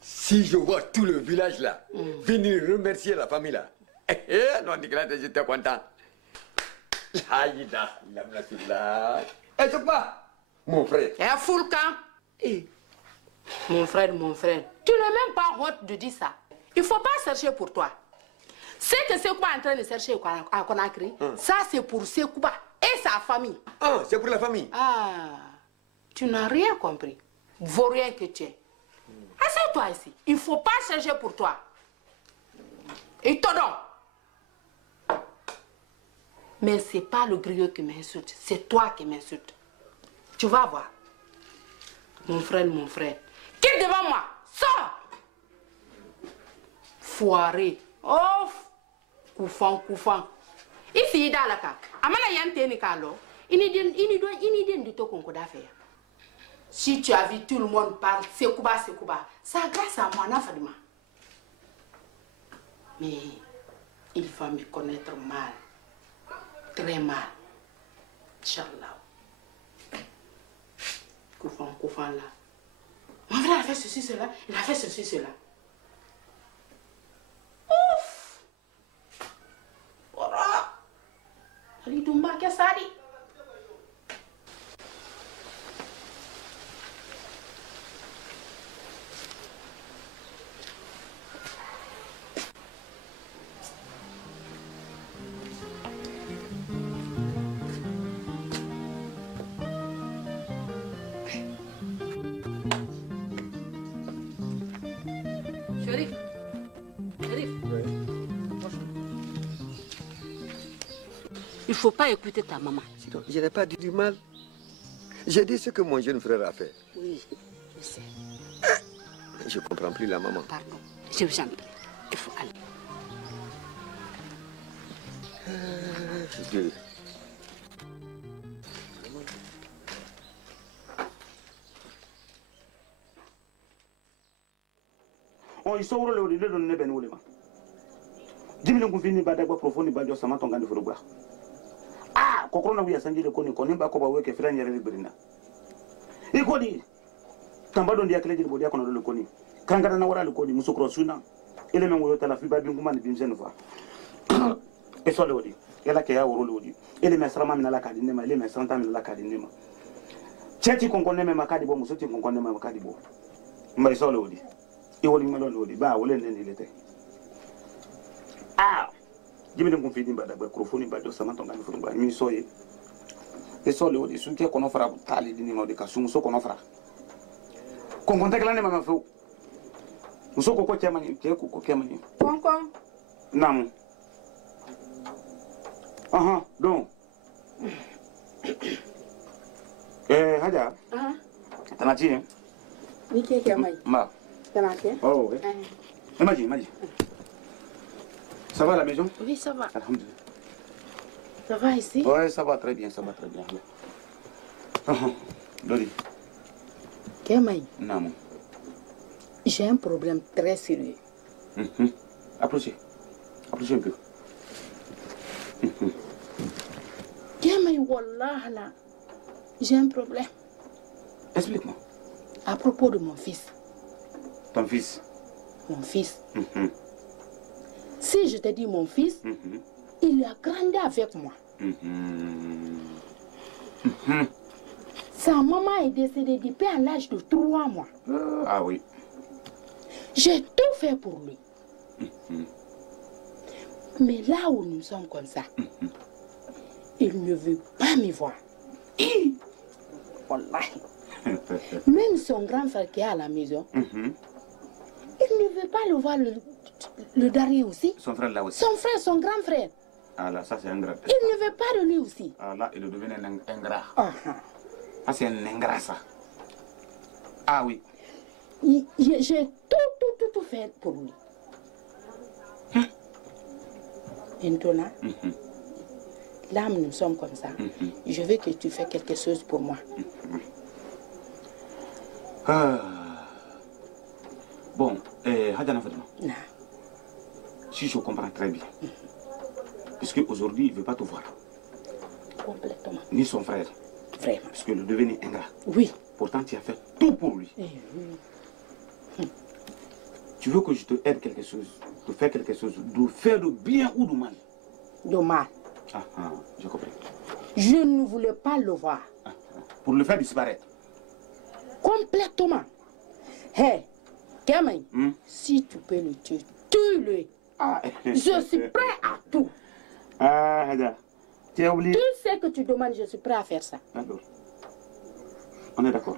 Si je vois tout le village là, venir remercier la famille là. Non, Nicolas, j'étais content. Aïda, il a tout là. Soupa, mon frère. Foulkan. Mon frère, tu n'as même pas honte de dire ça. Il ne faut pas chercher pour toi. C'est que Sekouba est en train de chercher à Conakry. Ça, c'est pour Sekouba et sa famille. Ah, c'est pour la famille. Ah, tu n'as rien compris. Vaurien que tu es. Assieds-toi ici. Il ne faut pas chercher pour toi. Et toi donc. Mais ce n'est pas le griot qui m'insulte. C'est toi qui m'insulte. Tu vas voir. Mon frère. Quitte devant moi. Sors. Foiré. Oh. Koufan. Ici, dans la cas. Amana yante ni kalo. Ini de to konko d'affaire. Si tu as vu tout le monde parler, Sekouba, c'est grâce à moi, Nafadima. Mais il va me connaître mal. Très mal. Inch'Allah. Koufan là. Mon frère a fait ceci, cela. Il a fait ceci, cela. Ouf! Ora! Ali Dumba Kassari. Il ne faut pas écouter ta maman. Sinon, je n'ai pas dit du mal. J'ai dit ce que mon jeune frère a fait. Oui, je sais. Je ne comprends plus la maman. Pardon, je vous en prie. Il faut aller. Dieu. Il sort le de ne ben ou le ma. Dimile kufini badagwa profoni badio sama tongani furugwa. Ah, kokorona wiya sanjile koni ba ko ba weke filan yare librina. Ikodi tambado ndiya kile jili bodia kono le koni. Kangara na wara le koni musokro suna. Ele mengo yota la fi ba bingu man bimsen fa. E so le odi. Ela ke ya woro le odi. Ele mesrama mina la kadi nema, ele mesranta mina la kadi nema. Cheti konkone me makadi bo musoti konkone me makadi bo. Mba so le odi. Iwoli ngalo le odi ba wole ndende lete. Ah, jimi dem confidi ba da microphone ba do sama tonga microphone ba mi soye. E so le odi su ke kono fara tali dini ma de ka su so kono fara. Kon konta kala ne ma fu. Muso ko chema ni ke ko kema ni. Kon. Nam. Aha, donc. Haja. Tanati. Ni ke mai. Ma. Tanati. Oh, oui. Maji. Ça va à la maison? Oui, ça va. Alhamdulillah. Ça va ici? Oui, ça va très bien. Loli. Kemaï. Non. J'ai un problème très sérieux. Approchez un peu. Gamay, wallah, là, j'ai un problème. Explique-moi. À propos de mon fils. Ton fils? Mon fils. Si je te dis mon fils, il a grandi avec moi. Sa maman est décédée depuis à l'âge de 3 mois. Ah oui. J'ai tout fait pour lui. Mais là où nous sommes comme ça, il ne veut pas me voir. Wallahi. Même son grand frère qui est à la maison, il ne veut pas le voir, le dernier aussi. Son frère là aussi. Son frère, son grand frère. Ah là, ça c'est ingrat. Il ne veut pas de lui aussi. Ah là, il est devenu un ingrat. Ah, c'est un ingrat ça. Ah oui. J'ai tout fait pour lui. Maintenant, là nous sommes comme ça. Je veux que tu fasses quelque chose pour moi. Bon, Hadjana Fatima. Si je comprends très bien. Puisque aujourd'hui, il ne veut pas te voir. Complètement. Ni son frère. Vraiment. Parce que le devenu ingrat. Oui. Pourtant, tu as fait tout pour lui. Tu veux que je te aide quelque chose, de faire quelque chose, de faire de bien ou de mal? De mal. Ah, j'ai compris. Je ne voulais pas le voir. Pour le faire disparaître? Complètement. Hé, Kamay, si tu peux le tuer, tue-le. Je suis prêt à tout. Ah, Hadja, tu as oublié? Tout ce que tu demandes, je suis prêt à faire ça. D'accord. On est d'accord.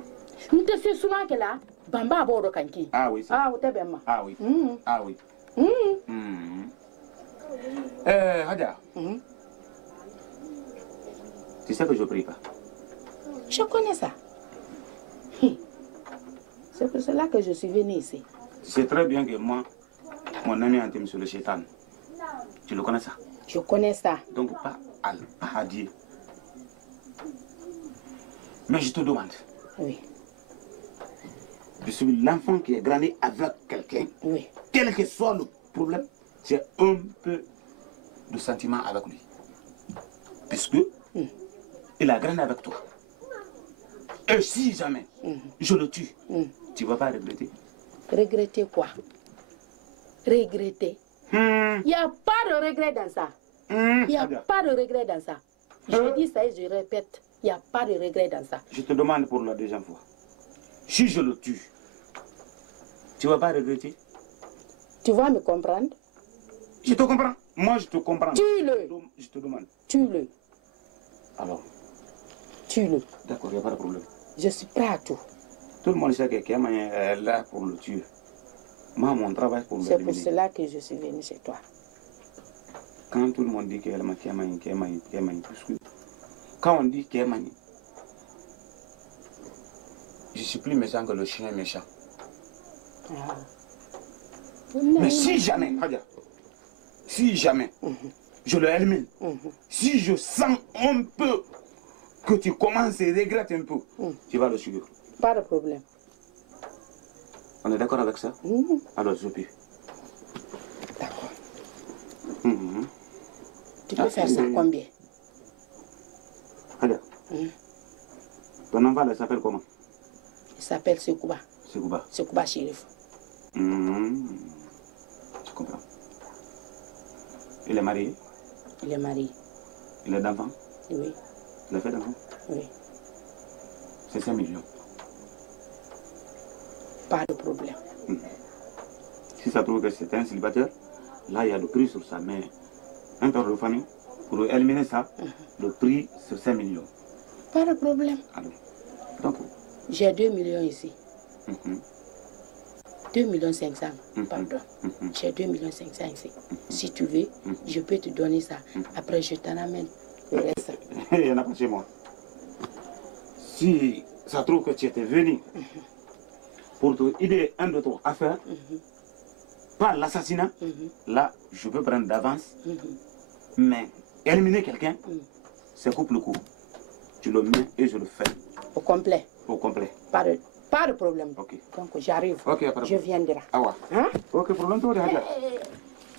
Nous te sais souvent que là, Bamba Boro Kanki. Ah oui, c'est ah, ah oui. Ah oui. Hadja, tu sais que je ne prie pas. Je connais ça. C'est pour cela que je suis venu ici. Tu sais très bien que moi, mon ami intime sur le chétan. Tu le connais ça? Je connais ça. Donc pas à dire. Mais je te demande. Oui. Je suis l'enfant qui est grandi avec quelqu'un. Oui. Quel que soit le problème, j'ai un peu de sentiment avec lui. Puisque il a grandi avec toi. Et si jamais je le tue, tu ne vas pas regretter? Regretter quoi? Regretter? Il n'y a pas de regret dans ça. Il n'y a pas de regret dans ça. Je dis ça et je répète. Il n'y a pas de regret dans ça. Je te demande pour la deuxième fois. Si je le tue, tu ne vas pas regretter? Tu vas me comprendre? Je te comprends. Moi, je te comprends. Tue-le. Je te demande. Tue-le. Alors? Tue-le. D'accord, il n'y a pas de problème. Je suis prêt à tout. Tout le monde sait que Kéma est là pour le tuer. Moi, mon travail pour le C'est pour cela que je suis venu chez toi. Quand tout le monde dit qu'elle m'a Kéma, quand on dit Kéma, je suis plus méchant que le chien méchant. Mais si jamais, regarde, si jamais je le élimine, si je sens un peu que tu commences à regretter un peu, tu vas le suivre. Pas de problème. On est d'accord avec ça? Alors, je peux. D'accord. Tu peux faire ça combien? Regarde. Ton enfant, il s'appelle comment? Il s'appelle Sekouba. Sekouba. Sekouba Chérif. Je comprends. Il est marié? Il est marié. Il a d'enfants? Oui. Il a fait d'enfants? Oui. C'est 5 millions. Pas de problème. Si ça trouve que c'est un célibataire, là, il y a le prix sur ça. Mais un père de famille, pour éliminer ça, le prix, c'est 5 millions. Pas de problème. Alors, donc... J'ai 2 millions ici. 2 millions 500, pardon. J'ai 2 millions 500 ici. Si tu veux, je peux te donner ça. Après, je t'en amène le reste. Il n'y en a pas chez moi. Si ça trouve que tu étais venu pour te aider un de ton affaire, pas l'assassinat, là, je peux prendre d'avance. Mais éliminer quelqu'un, c'est coupe le coup. Tu le mets et je le fais. Au complet? Au complet. Pas de problème. Ok. Donc j'arrive. Ok, je viendrai. Ah ouais. Hein? Ok, problème toi,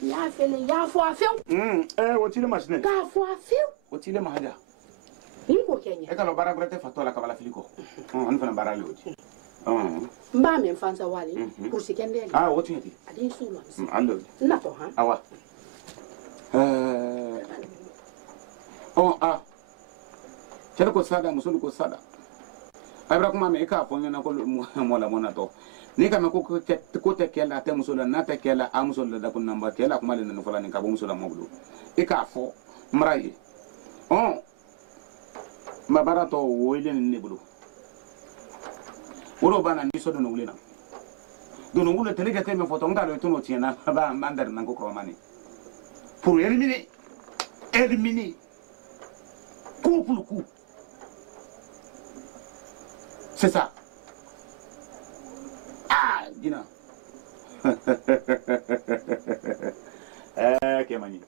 Ya fele ya fo afeu. Otile machine. Ka fo afeu. Otile mahaja. Nko Kenya. E kala bara brete fatola kabala filiko. On fana bara le oti. Mba me mfanza wali pour sikende. Oti yati. Adi sulu. Ando. Na to ha. Awa. Kele ko sada musulu ko sada. Abra kuma me ka fo nyana ko mola mona to. Ni ka me ko te kela te musula na te kela a musula da kun namba kela kuma le no fala ni ka bo musula moblu. E ka fo mrayi. Mabara to woile ni nebulu. Woro bana ni so do no wulena. Do no wule tele ke me foto ngalo to no tiena ba mandar nan ko kromani. Pour éliminer coup pour coup. C'est ça. Dina. Kemani.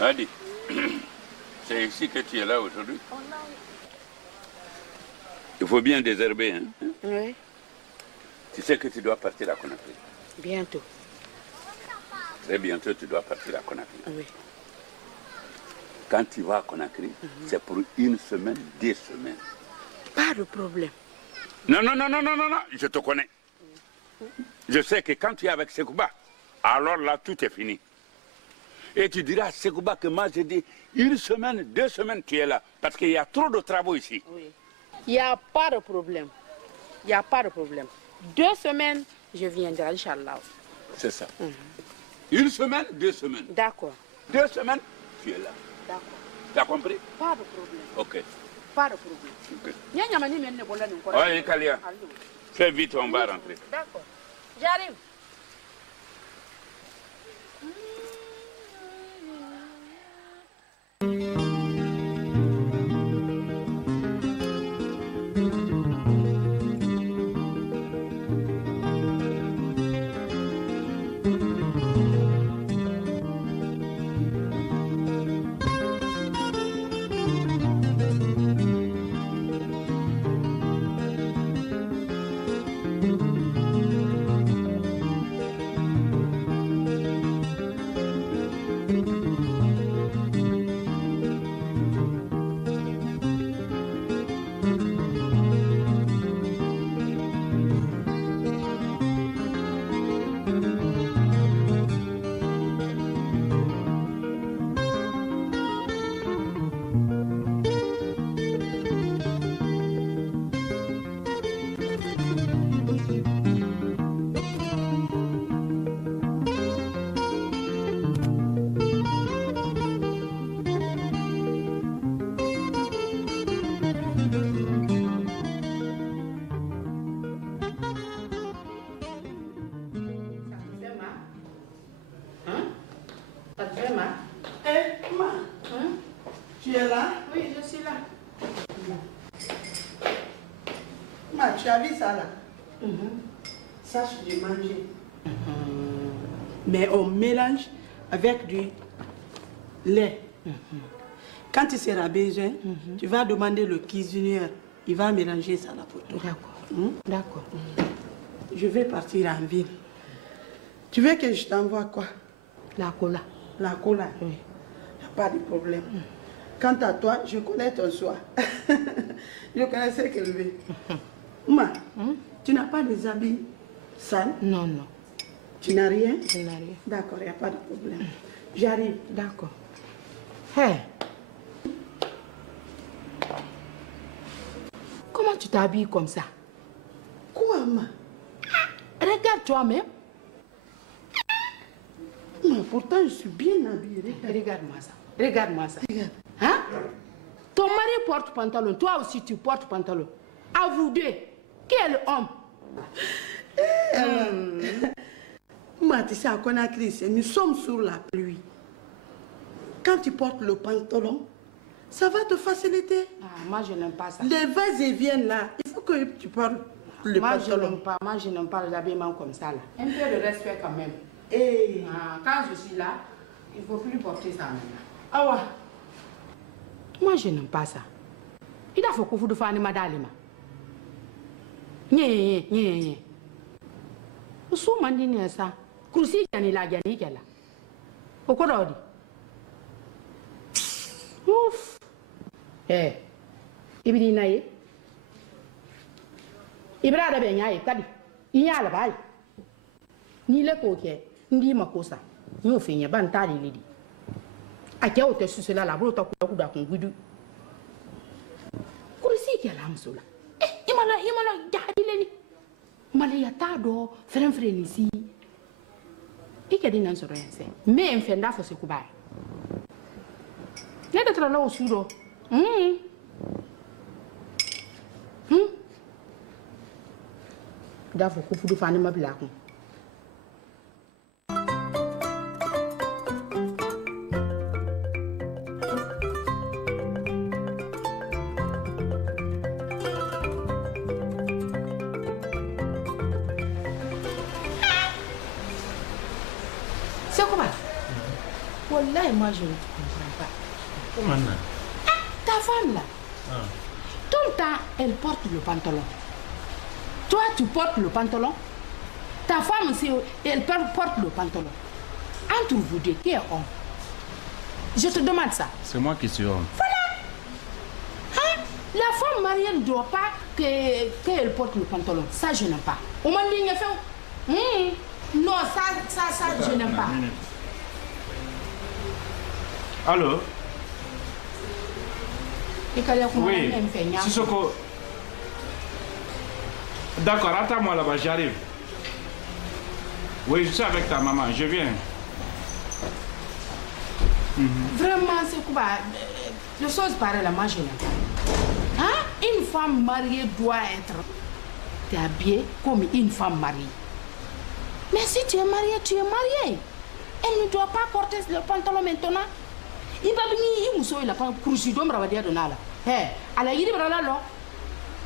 Adi, c'est ici que tu es là aujourd'hui. Il faut bien désherber, hein? Oui. Tu sais que tu dois partir à Conakry. Bientôt. Très bientôt, tu dois partir à Conakry. Oui. Quand tu vas à Conakry, c'est pour 1 semaine, 2 semaines. Pas de problème. Non, je te connais. Je sais que quand tu es avec Sekouba, alors là, tout est fini. Et tu diras à Sekouba que moi, j'ai dit 1 semaine, 2 semaines, tu es là. Parce qu'il y a trop de travaux ici. Oui. Il n'y a pas de problème. Il n'y a pas de problème. 2 semaines, je viendrai, Inch'Allah. C'est ça. 1 semaine, 2 semaines. D'accord. 2 semaines, tu es là. D'accord. Tu as compris? Pas de problème. Ok. Pas de problème. Oui, Kalia. Fais vite, on va rentrer. D'accord. J'arrive. Tu es là? Oui, je suis là. Ma, tu as vu ça là? Sache de manger. Mais on mélange avec du lait. Quand tu seras besoin, tu vas demander le cuisinier. Il va mélanger ça là pour toi. D'accord. D'accord. Je vais partir en ville. Tu veux que je t'envoie quoi? La cola. La cola? Oui. Il n'y a pas de problème. Quant à toi, je connais ton choix. Je connais ce qu'elle veut. Ma, tu n'as pas des habits sales? Non, non. Tu n'as rien? Je n'ai rien. D'accord, il n'y a pas de problème. J'arrive. D'accord. Hey. Comment tu t'habilles comme ça? Quoi, ma? Regarde toi-même. Mais pourtant, je suis bien habillée. Regarde-moi ça. Regarde-moi ça. Regarde. Hein? Ton mari porte pantalon. Toi aussi, tu portes pantalon. À vous deux. Quel homme? Moi, tu sais, à Conakry, nous sommes sous la pluie. Quand tu portes le pantalon, Ça va te faciliter. Moi, je n'aime pas ça. Les vas-et-viens là, il faut que tu parles le pantalon. Moi, je n'aime pas les habillements comme ça là. Un peu de respect quand même. Et quand je suis là, il ne faut plus porter ça maintenant. Ah ouais. Moi, je n'aime pas ça. Il a fait que vous devez faire madalima. Nye. Vous mandine ça. Kursi qui la gani qui là. Pourquoi là? Ouf. Ibidi naye. Ibra da ben yaye kadi. Inya la bay. Ni le ko ke ndi makosa. Ni o finya ban tali lidi. Ake o te susela la bro to ku da kun gudu. Kursi ki ala musula. Imala jahadile ni. Mala ya tado frère ni si. Ike di nan soro yense. Me enfenda fo se ku bay. Ne de tra la o suro. Dafo ko fudu fani mabla ko. C'est comment? Wallahi, moi je ne comprends pas. Comment ça? Ta femme là, tout le temps, elle porte le pantalon. Toi, tu portes le pantalon. Ta femme aussi, elle porte le pantalon. Entre vous deux, qui est homme? Je te demande ça. C'est moi qui suis homme. Voilà. Hein? La femme mariée ne doit pas qu'elle porte le pantalon. Ça, je n'aime pas. On m'a dit, non, ça, je n'aime pas. Allô? Oui, Sissoko. D'accord, attends-moi là-bas, j'arrive. Oui, je suis avec ta maman, je viens. Vraiment, c'est quoi? Les choses pareilles là, moi je n'aime pas. Hein? Une femme mariée doit être habillée comme une femme mariée. Mais si tu es mariée, tu es mariée. Elle ne doit pas porter le pantalon maintenant. Il va venir, il mousse, il a pas cruci d'homme, il va dire de nala. Hé, à la yiri brala là.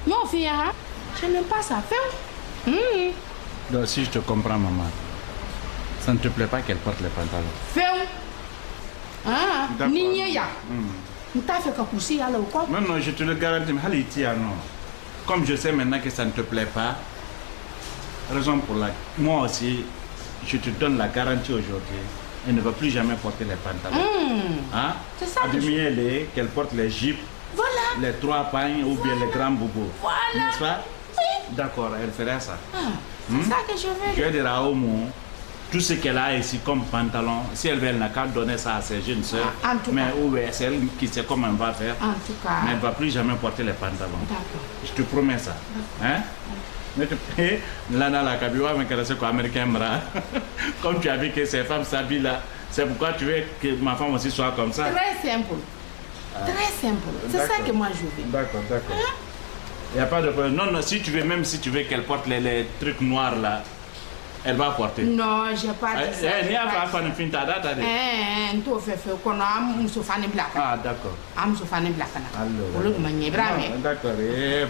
Non, fille, hein? Je n'aime pas ça. Fais. Donc, si je te comprends, maman, ça ne te plaît pas qu'elle porte les pantalons? Fais. Hein? Ninya. T'as fait capuciner alors quoi? Non, je te le garantis, mais Haliti, non. Comme je sais maintenant que ça ne te plaît pas, raison pour laquelle moi aussi, je te donne la garantie aujourd'hui. Elle ne va plus jamais porter les pantalons. Hein? C'est ça. Qu'elle porte les jupes, voilà, les trois pagnes ou bien les grands boubous. Voilà. N'est-ce pas? Oui. D'accord, elle ferait ça. C'est ça que je veux. Je vais dire à Omo, tout ce qu'elle a ici comme pantalon, si elle veut, elle n'a qu'à donner ça à ses jeunes soeurs. Mais c'est elle qui sait comment elle va faire. En tout cas. Mais elle ne va plus jamais porter les pantalons. D'accord. Je te promets ça. Hein? Là, dans la Kabiwa, américain, comme tu as vu que ces femmes s'habillent là, c'est pourquoi tu veux que ma femme aussi soit comme ça. Très simple. Très simple. C'est ça que moi je veux. D'accord. Il n'y a pas de problème. Non, si tu veux, même si tu veux qu'elle porte les trucs noirs là, elle va porter. Non, j'ai pas dit ça. Ah, d'accord. D'accord.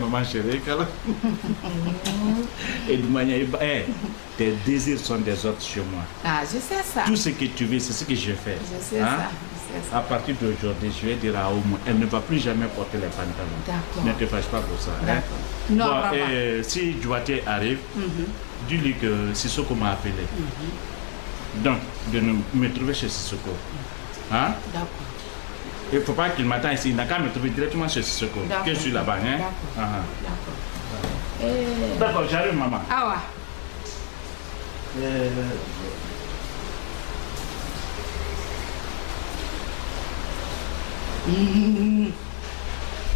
Maman chérie, et tes désirs sont des autres chez moi. Ah, je sais ça. Tout ce que tu veux, c'est ce que je fais. Je sais ça. À partir d'aujourd'hui, je vais dire à Oumou, elle ne va plus jamais porter les pantalons. D'accord. Ne te fâche pas pour ça. Hein? Non, bon, si Djouaté arrive, dis-lui que Sissoko m'a appelé. Donc, de me trouver chez Sissoko. Hein? D'accord. Il ne faut pas qu'il m'attende ici. Il n'a qu'à me trouver directement chez Sissoko. Que je suis là-bas. Hein? D'accord. D'accord, j'arrive, maman. Ah ouais.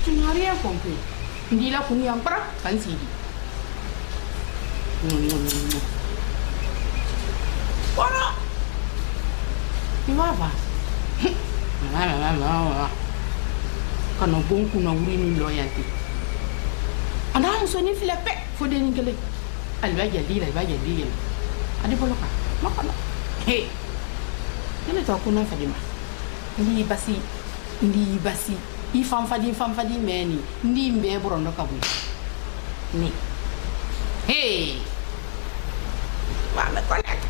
Tu n'as rien compris. Dis là qu'on y a pas, quand c'est dit. Voilà. Tu vas voir. Quand on bon qu'on a ouvert une loyauté. On a sonné filet paix, faut dénigrer. Elle va y aller, elle va y aller. Elle dit voilà. Makana. Hey. Il est encore qu'on a fait des mains. Ndi basi I fanfadi meni. Ni mbe brondo kabu. Ni. Hey. Va me connecte.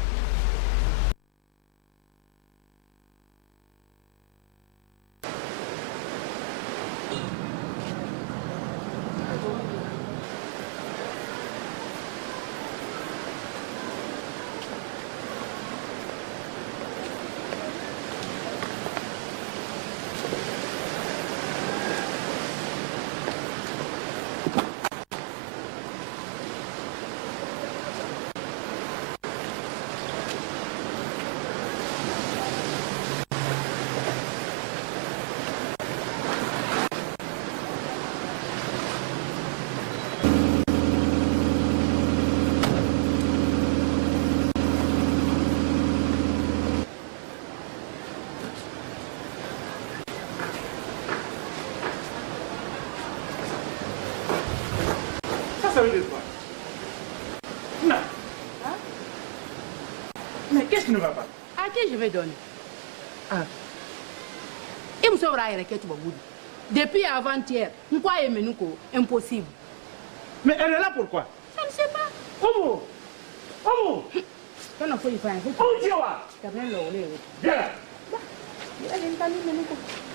Ça veut dire quoi? Non. Hein? Mais qu'est-ce qui ne va pas? À qui je vais donner? Ah. Il me saura depuis avant-hier, pourquoi est impossible? Mais elle est là pourquoi? Je ne sais pas. Omo! Omo! Quand on fait il faut un peu. Oh, Diowa! Viens là!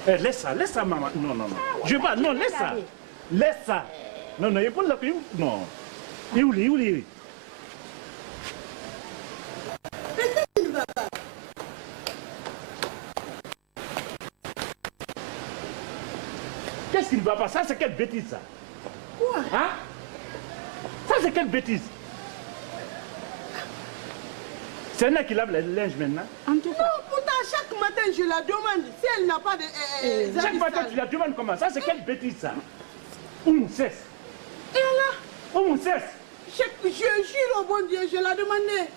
Eh, laisse ça, maman. Non, non, non. Je vais pas, non, laisse ça. Laisse ça. Non, non, il faut le... Non. Il oublie. Qu'est-ce qui ne va pas? Ça, c'est quelle bêtise, ça? Quoi? Hein? Ça, c'est quelle bêtise? C'est elle qui lave le linge maintenant? En tout cas. Non, pourtant, chaque matin, je la demande si elle n'a pas de... chaque matin, tu la demandes comment? Ça, c'est quelle bêtise, ça? Cesse. Et là? Cesse. Je jure au bon Dieu, je la demandais.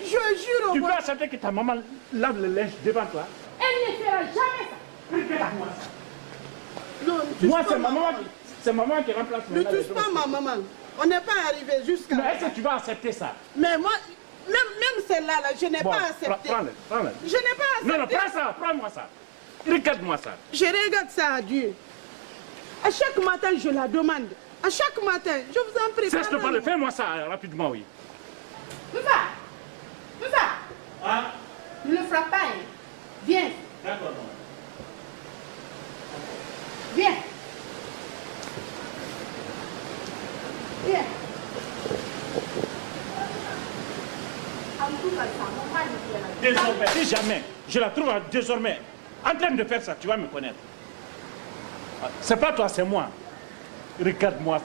Je jure au bon Dieu. Tu peux accepter que ta maman lave le linge devant toi? Elle ne fera jamais ça. Regarde-moi ça. Non, moi, c'est maman qui remplace ne touche pas ma maman. On n'est pas arrivé jusqu'à... Mais est-ce que tu vas accepter ça? Mais moi, même celle-là, je n'ai pas accepté. Prends-le. Je n'ai pas accepté. Non, prends ça, prends-moi ça. Regarde-moi ça. Je regarde ça à Dieu. À chaque matin, je la demande. À chaque matin, je vous en prie. Cesse de parler, fais-moi ça rapidement, oui. Moussa! Ah? Ne le frappe pas, hein. Viens. D'accord, non. Viens. Viens. Désormais, si jamais je la trouve désormais en train de faire ça, tu vas me connaître. C'est pas toi, c'est moi. Regarde-moi ça.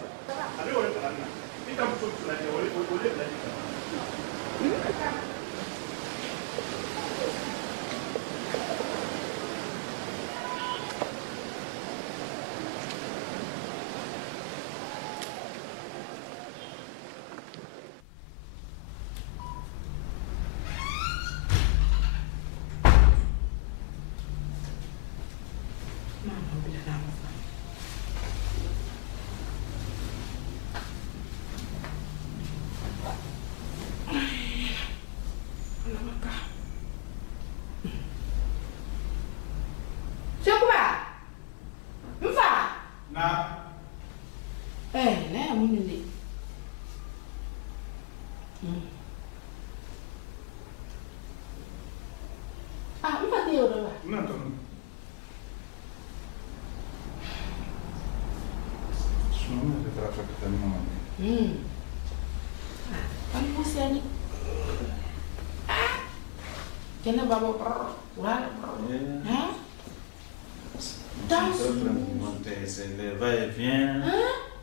C'est les va-et-vient,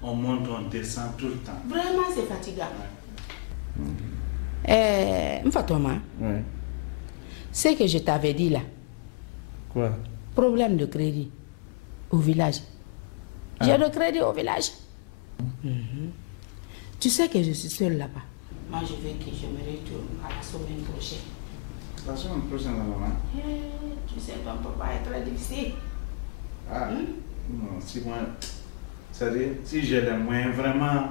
on monte, on descend tout le temps. Vraiment, c'est fatigant. Mfatoma, c'est que je t'avais dit là. Quoi? Problème de crédit au village. J'ai de crédit au village. Tu sais que je suis seule là-bas. Moi, je veux que je me retourne à la semaine prochaine. La semaine prochaine, maman? Tu sais, ton papa est très difficile. Ah, non, si moi, si j'ai les moyens, vraiment,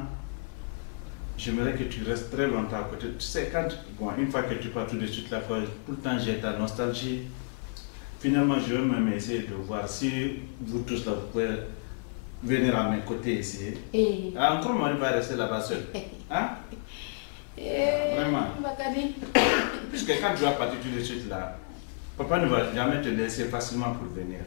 j'aimerais que tu restes très longtemps à côté. Tu sais, une fois que tu pars tout de suite, tout le temps j'ai ta nostalgie. finalement, je vais même essayer de voir si vous tous là, vous pouvez venir à mes côtés ici. Encore, on va rester là-bas seul. Hein? Vraiment. Puisque quand tu vas partir tout de suite là, papa ne va jamais te laisser facilement pour venir.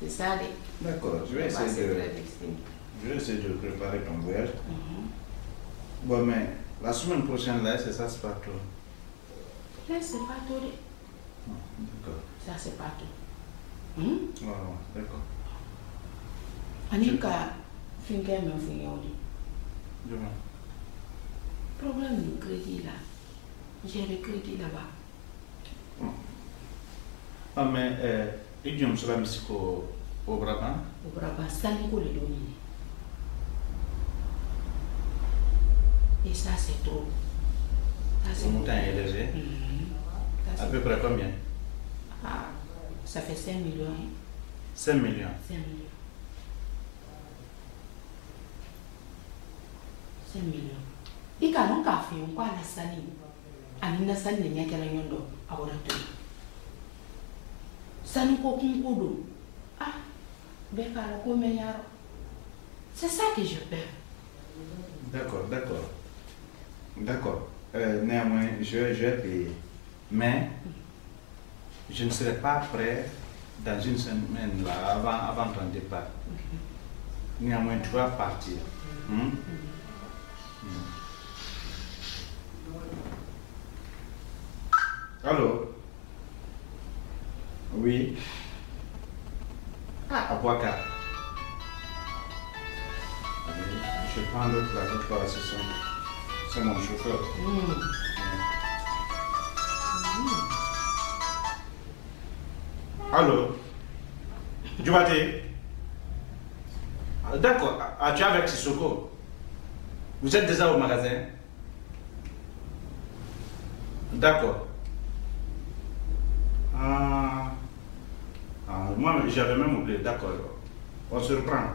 C'est ça, d'accord, je vais essayer de préparer ton voyage. Bon, mais la semaine prochaine, là, c'est ça, c'est pas tout. Là, c'est pas tout. D'accord. Ça, c'est pas tout. D'accord. Anika, finger me fouillons. Problème du crédit là. J'ai le crédit là-bas. Ah, mais il y a un seul au Brabant. Au Brabant, ça n'est pas le donner. Et ça, c'est trop. Le montant est léger. À peu près combien? Ça fait 5 millions. 5 millions. 5 millions. 5 millions. Il y a un café, on parle de ça. Il y a un café, il y a un café. Sani ko kunkudo. C'est ça que je perds. D'accord. Néanmoins, je vais payer. Mais je ne serai pas prêt dans une semaine là, avant ton départ. Néanmoins, tu vas partir. Allô? Oui. À Boaka. Je prends l'autre là, c'est mon chauffeur. Allô? Djoubaté? D'accord, tu es avec Sissoko? Vous êtes déjà au magasin? D'accord. Moi, j'avais même oublié. D'accord. On se reprend.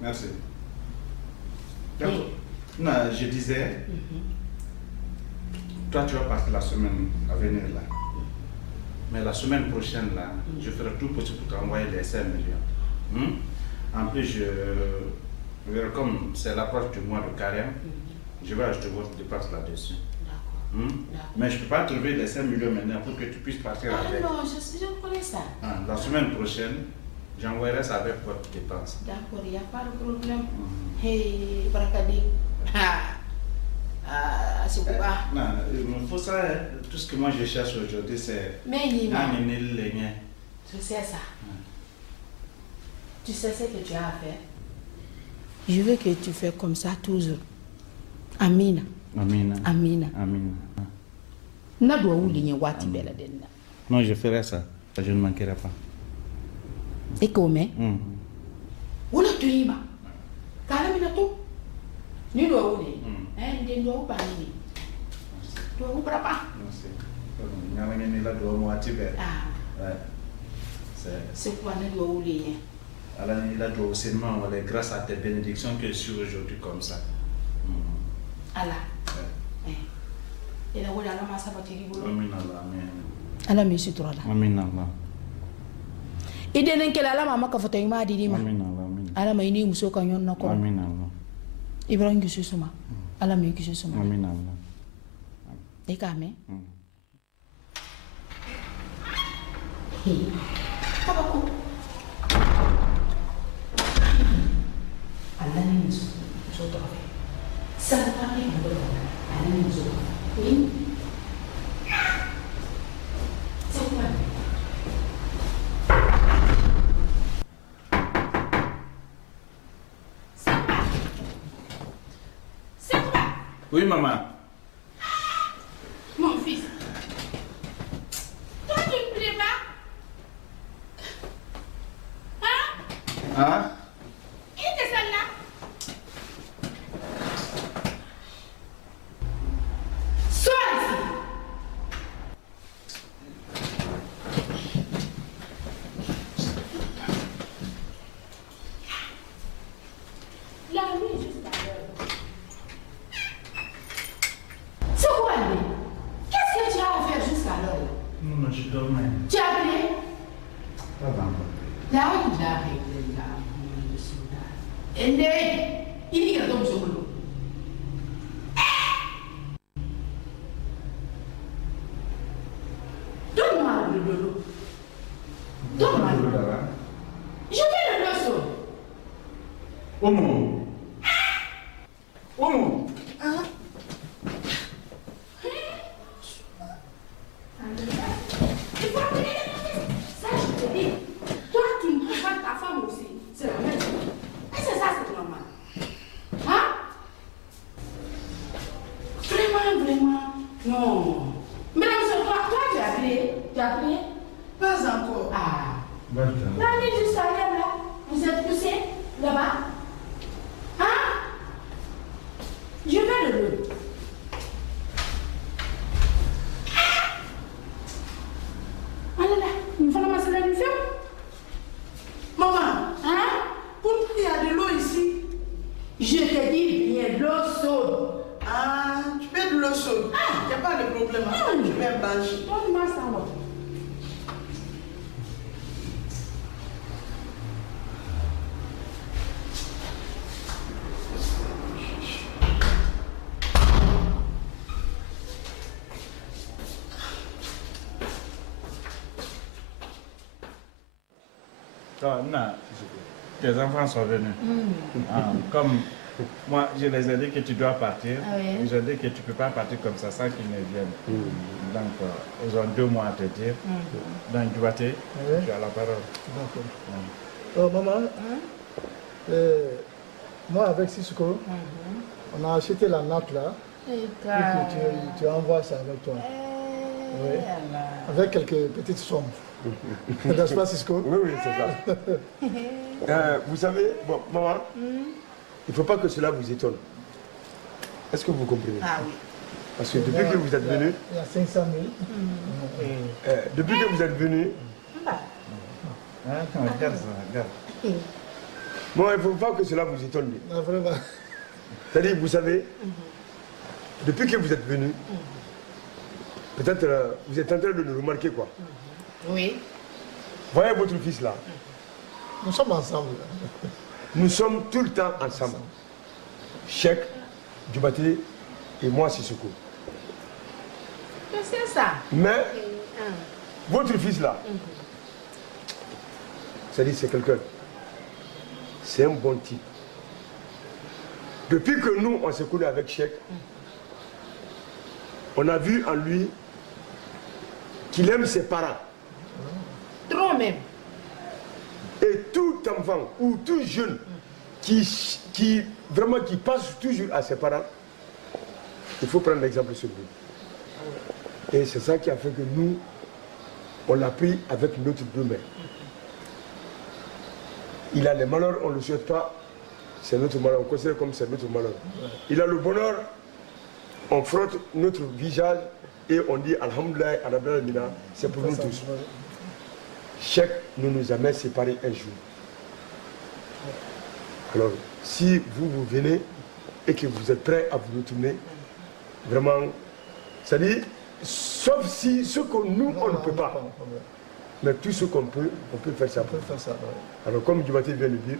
Merci. D'accord. Non, je disais, toi, tu vas partir la semaine à venir là. Mais la semaine prochaine, là, je ferai tout possible pour t'envoyer les 5 millions. En plus, comme c'est l'approche du mois de carême, je vais ajouter votre dépense là-dessus. Mais je ne peux pas trouver les 5 millions maintenant pour que tu puisses partir avec. Non, je connais ça. La semaine prochaine, j'envoierai ça avec votre dépense. D'accord, il n'y a pas de problème. Hey, Barakadi. C'est quoi? Non, il me faut ça. Tout ce que moi je cherche aujourd'hui, c'est. Mais Nima. Tu sais ça. Tu sais ce que tu as à faire. Je veux que tu fais comme ça toujours. Amina. Non, je ferai ça. Je ne manquerai pas. Et comment? On a tout dit. Calamina tout. Ni doit où ni doit pas ni. Doit où pas. C'est quoi ne doit où les. Alors il a doit seulement grâce à tes bénédictions que je suis aujourd'hui comme ça. Allah. Et la voilà la massa batiri bolo. Amin Allah, amin. Allah mi sutura la. Amin Allah. Idenen kala la mama ka fota yuma didi ma. Amin Allah, amin. Allah mai ni muso kan yon nako. Amin Allah. Ibrahim gisu suma. Allah mi gisu suma. Amin Allah. E ka me. Kabako. Allah ni muso to. Sampai berapa? Ada musuh. Ini. Siapa? Siapa? Oui, maman. Mon fils. Toi, tu ne plais pas? Hein? Il était celle-là. dormais. Tu as appelé? Pas encore. La ilaha illallah. Il y a donc ce boulot. Donne-moi le dodo. Donne-moi le dodo. Je fais le dosso. Omo. Omo. Il faut appeler ça, je te dis. Toi, tu ne peux pas ta femme aussi. C'est la même. Et c'est ça, c'est normal. Hein? Vraiment. Non. Madame, c'est toi, tu as appelé? Tu as appelé? Pas encore. Ah. Basta. Là, allez jusqu'à là. Vous êtes poussé là-bas? Hein? Je vais le loup. Allez là, il faut la masser la lumière. Maman, Hein? pourquoi il y a de l'eau ici? Je te dis bien, l'eau chaude. Ah, tu fais de l'eau chaude. Il n'y a pas de problème. Je vais brancher. Donne-moi ça, moi. Tes enfants sont venus. Comme moi, je les ai dit que tu dois partir. Ah oui. Ils ont dit que tu ne peux pas partir comme ça sans qu'ils ne viennent. Donc, ils ont 2 mois à te dire. Donc, Dubaté, tu as la parole. D'accord. Maman, moi avec Sissoko, on a acheté la natte là. Et que tu envoies ça avec toi. Oui. Avec quelques petites sommes. N'est-ce pas, Cisco? Oui, c'est ça. Vous savez, bon, maman, il ne faut pas que cela vous étonne. Est-ce que vous comprenez? Ah oui. Parce que depuis que vous êtes venu, Il y a 500 000. depuis que vous êtes venu, Regarde ça, regarde. bon, il ne faut pas que cela vous étonne. Ah, vraiment. C'est-à-dire, vous savez, depuis que vous êtes venu, peut-être vous êtes en train de le remarquer, quoi. Oui. Voyez votre fils là. Nous sommes ensemble. Nous sommes tout le temps ensemble. Cheikh, Dubaté et moi, Sissoko. C'est ça. Mais votre fils là, c'est-à-dire c'est quelqu'un. C'est un bon type. Depuis que nous, on s'est connus avec Cheikh, on a vu en lui qu'il aime ses parents. Trop même. Et tout enfant ou tout jeune qui vraiment qui passe toujours à ses parents, il faut prendre l'exemple sur lui. Et c'est ça qui a fait que nous, on l'a pris avec notre deux mains. Il a les malheurs, on ne le souhaite pas, c'est notre malheur, on considère comme c'est notre malheur. Il a le bonheur, on frotte notre visage et on dit Alhamdoulilah, Alhamdoulilah, c'est pour nous tous. Cheikh ne nous a jamais séparés un jour. Alors, si vous venez et que vous êtes prêts à vous retourner, vraiment, c'est-à-dire, sauf si ce que nous, on ne peut pas. Mais tout ce qu'on peut, on peut faire ça. Alors, comme Dubaté vient de dire,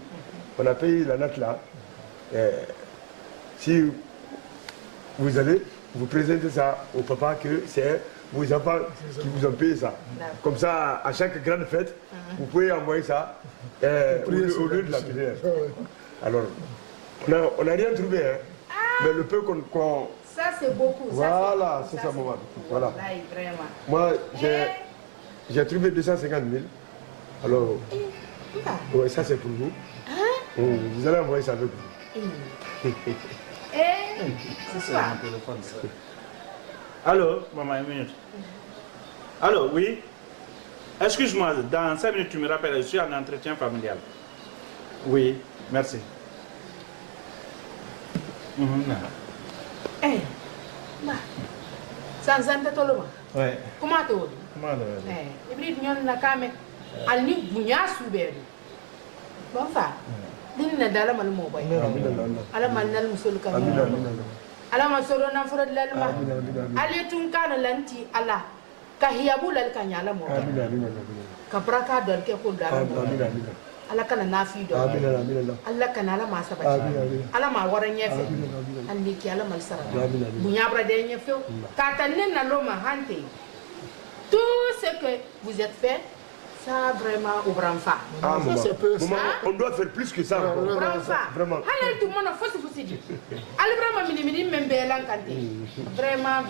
on a payé la natte là. Si vous allez, vous présentez ça au papa que c'est vos enfants qui vous ont payé ça. Comme ça, à chaque grande fête, vous pouvez envoyer ça au lieu de la prière. Alors, on n'a rien trouvé, hein. Mais le peu qu'on... Ça, c'est beaucoup. Voilà, c'est ça, maman. Voilà. Vraiment. Moi, j'ai trouvé 250 000. Alors, ouais, ça c'est pour vous. Vous allez envoyer ça avec vous. C'est ça. Allô, maman, une minute. Allô, oui. Excuse-moi, dans 5 minutes, tu me rappelles, je suis en entretien familial. Oui, merci. Eh, Sanzante Toloma. Oui. Comment tu veux? Comment le... Ibrid nyon na kame. Alni bunya suberu. Bon fa. Din na dala mal mo boy. Ala mal nal musul ka. Ala ma soro na furo lalma. Ali tun kana lanti ala. Kahiyabula Kanyala Mo. Kabraka dal ke ko dal. Ala kana nafi do. Ala kana ala masa ba. Ala ma wara nyefe. Andi ki ala mal sara. Bunya bra de nyefe. Katanen na loma hante. Tout ce que vous êtes fait, ça vraiment au Branfa. Ah, on doit faire plus que ça. Branfa. Vraiment. Allez tout le monde faut se dire. Allez vraiment mini même belan kanté. Vraiment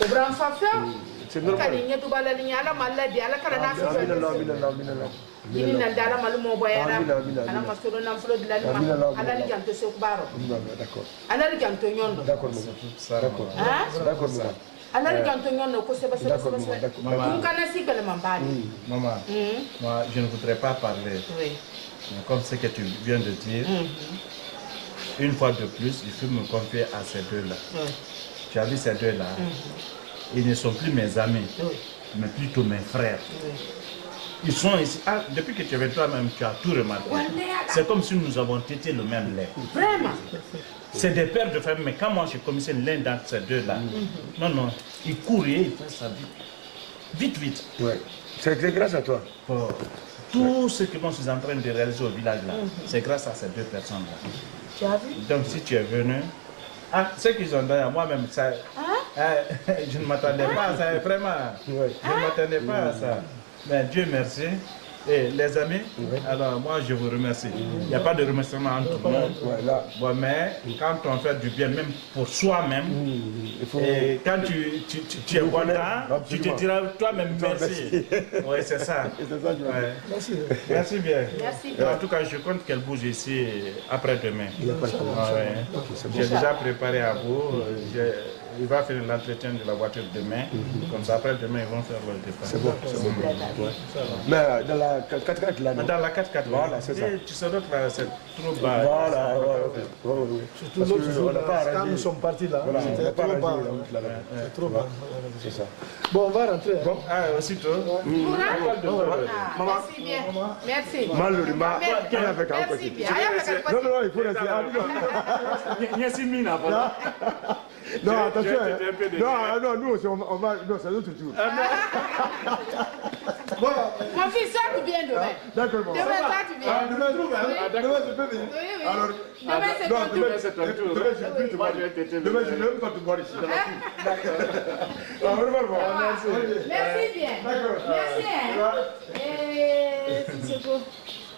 au Branfa fait. C'est normal. Kalinya tu bala linya ala malla di ala kana nafi. Ini nandala malu mo boyara. Ala masoro na flo de la lima. Ala li ganto sok baro. D'accord. Ala li ganto nyondo. D'accord. D'accord. Ala li ganto nyondo ko seba. Maman, Maman, moi je ne voudrais pas parler. Oui. Mais comme ce que tu viens de dire, une fois de plus, il faut me confier à ces deux-là. Tu as vu ces deux-là? Ils ne sont plus mes amis, mais plutôt mes frères. Ils sont ici. Ah, depuis que tu es avec toi-même, tu as tout remarqué. C'est comme si nous avons tété le même lait. Vraiment? C'est des pères de famille, mais quand moi je commissionne l'un d'entre ces deux-là, non, il court et il fait ça vite. Vite. Ouais. C'est grâce à toi. Tout ce que moi je suis en train de réaliser au village là, c'est grâce à ces deux personnes-là. Tu as vu? Donc si tu es venu, ce qu'ils ont donné à moi-même, ça, je ne m'attendais pas à ça, vraiment. Je ne m'attendais pas à ça. Mais Dieu merci. Et les amis, alors moi je vous remercie. Il n'y a pas de remerciement entre nous. Bon, mais quand on fait du bien, même pour soi-même, et quand tu es content, tu te diras toi-même merci. Oui, c'est ça. Merci bien. En tout cas, je compte qu'elle bouge ici après-demain. J'ai déjà préparé à vous. Il va faire l'entretien de la voiture demain. Comme ça, après-demain, ils vont faire leur départ. C'est bon. Mais dans la 4x4 là, dans la 4x4, voilà, c'est ça. Tu sais, l'autre là, c'est trop bas. Voilà, surtout l'autre jour, quand nous sommes partis là, c'était trop bas. C'est trop bas. C'est ça. Bon, on va rentrer. Bon, aussitôt. Merci bien. Merci. Merci bien. Non, il faut rester. Non, attention. Non, nous aussi, on va. Non, c'est l'autre jour. Mon fils, ça tu viens demain. D'accord, demain, ça tu viens. Demain, je peux venir. Alors, demain, c'est ton tour. Demain, je ne veux pas te voir ici. D'accord. Merci bien. D'accord. Merci.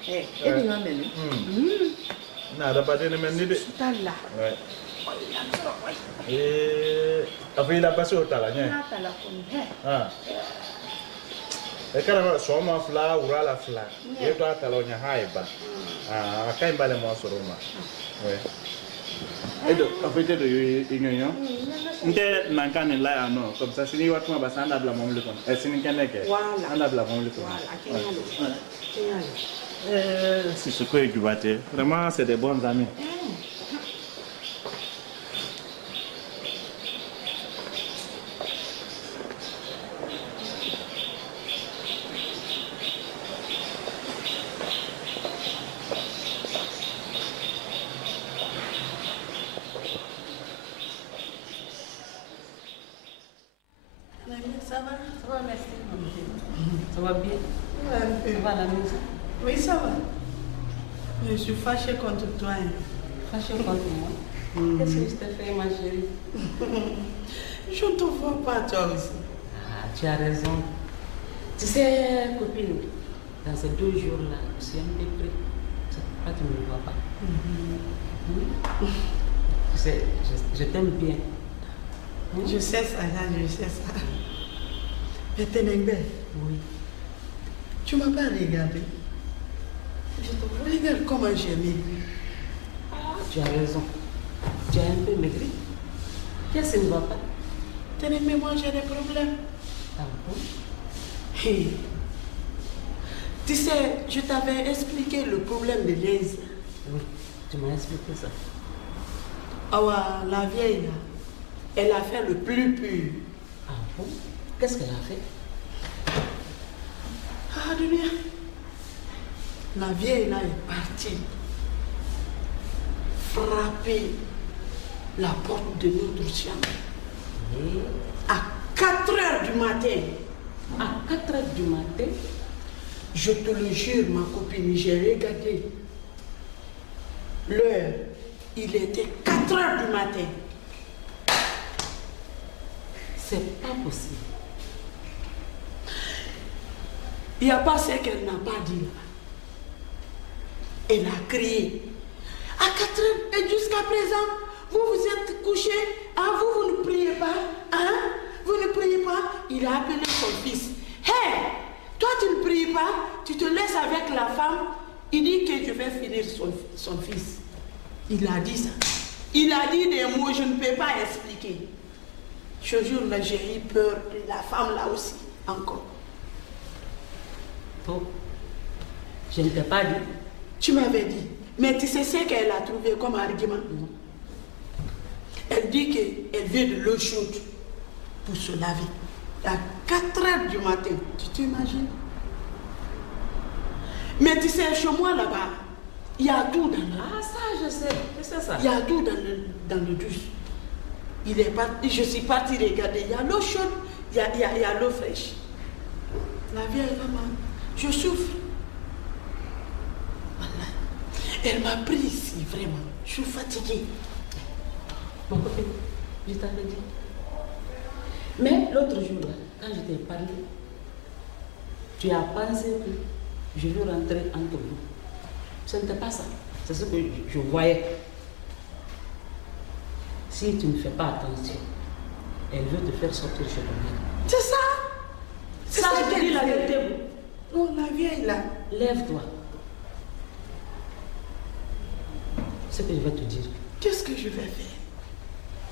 Et tu m'as mené. Non, d'abord, je ne m'en dis pas. Il a passé au talent. Et quand on a son fla ou la fla, il doit talon à haïba. Ah, quand il va le mois sur Roma. Et donc, en fait, de l'union, n'était n'encan là, non, comme ça, c'est quoi qu'on va s'en avoir la même leçon. Et c'est une canne que. On a de la même leçon. C'est ce que tu vas dire. Vraiment, c'est des bons amis. Ça va? Ça va, merci. Ça va bien? Ça va la maison? Oui, ça va. Je suis fâchée contre toi. Fâchée contre moi? Qu'est-ce que je t'ai fait, ma chérie? Je ne te vois pas, toi aussi. Ah, tu as raison. Tu sais, copine, dans ces 2 jours-là, je suis un peu pris. C'est pourquoi tu ne me vois pas. Tu sais, je t'aime bien. Je sais ça, je sais ça. Mais Tenengbe, oui. Tu ne m'as pas regardé. Je te regarde comment j'ai maigri. Tu as raison. Tu as un peu maigri. Qu'est-ce qui ne va pas? Tenengbe, moi j'ai des problèmes. Ah bon? Hey. Tu sais, je t'avais expliqué le problème de Lézia. Oui, tu m'as expliqué ça. Ah, la vieille là, elle a fait le plus pur. Ah bon? Qu'est-ce qu'elle a fait? Ah, Dunia. La vieille là est partie frapper la porte de notre chambre. À 4 heures du matin. À 4 heures du matin? Je te le jure, ma copine, j'ai regardé l'heure. Il était 4 heures du matin. C'est pas possible. Il n'y a pas ce qu'elle n'a pas dit. Elle a crié. À 4 heures et jusqu'à présent, vous vous êtes couché. Hein? Vous ne priez pas. Hein? Vous ne priez pas. Il a appelé son fils. Hé, toi tu ne pries pas. Tu te laisses avec la femme. Il dit que je vais finir son fils. Il a dit ça. Il a dit des mots, je ne peux pas expliquer. Ce jour-là, j'ai eu peur de la femme là aussi, encore. Oh, je ne t'ai pas dit. Tu m'avais dit. Mais tu sais ce qu'elle a trouvé comme argument? Elle dit qu'elle veut de l'eau chaude pour se laver. À 4 heures du matin, tu t'imagines? Mais tu sais, chez moi là-bas, il y a tout dans le... Ah ça, je sais ça. Il y a tout dans le douche. Je suis partie regarder, il y a l'eau chaude, il y a l'eau fraîche. La vieille maman, je souffre. Voilà. Elle m'a pris ici, vraiment. Je suis fatiguée. Mon copine, je t'avais dit. Mais l'autre jour, là, quand je t'ai parlé, tu as pensé que je veux rentrer entre vous. Ce n'était pas ça. C'est ce que je voyais. Si tu ne fais pas attention, elle veut te faire sortir chez ton mari. C'est ça? C'est ça, je te dis la vérité. Oh, la vieille là. Lève-toi. Ce que je vais te dire. Qu'est-ce que je vais faire?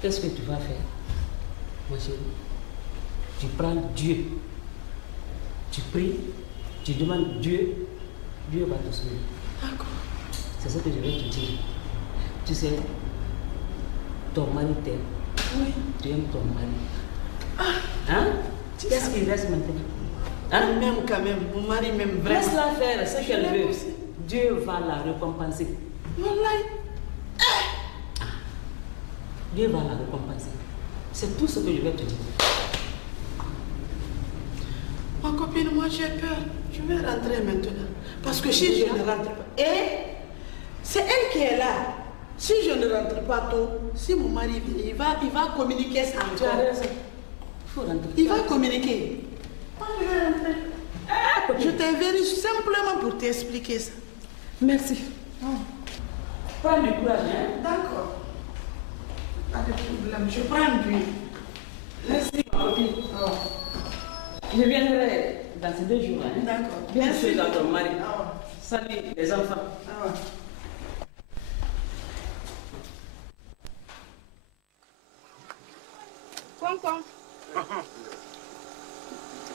Qu'est-ce que tu vas faire, ma chérie? Tu prends Dieu. Tu pries, tu demandes Dieu, Dieu va te sauver. D'accord. C'est ce que je vais te dire. Tu sais, ton mari t'aime. Oui. Tu aimes ton mari. Ah. Hein? Qu'est-ce qu'il reste maintenant? Hein? Même quand même, mon mari m'aime vraiment. Laisse-la faire ce qu'elle veut. Dieu va la récompenser. Wallahi. Dieu va la récompenser. C'est tout ce que je vais te dire. Ma copine, moi j'ai peur. Je vais rentrer maintenant. Parce que si je ne rentre pas... Et c'est elle qui est là. Si je ne rentre pas tôt, si mon mari vient, il va communiquer ça encore. Tu as raison. Il faut rentrer. Il va communiquer. Moi, je vais rentrer. Je t'ai venu simplement pour t'expliquer ça. Merci. Prends du courage, hein? D'accord. Pas de problème, je prends du. Merci, ma copine. Je viendrai dans ces 2 jours. Hein? D'accord. Bien sûr, dans ton mari. Salut, les enfants. Tonton.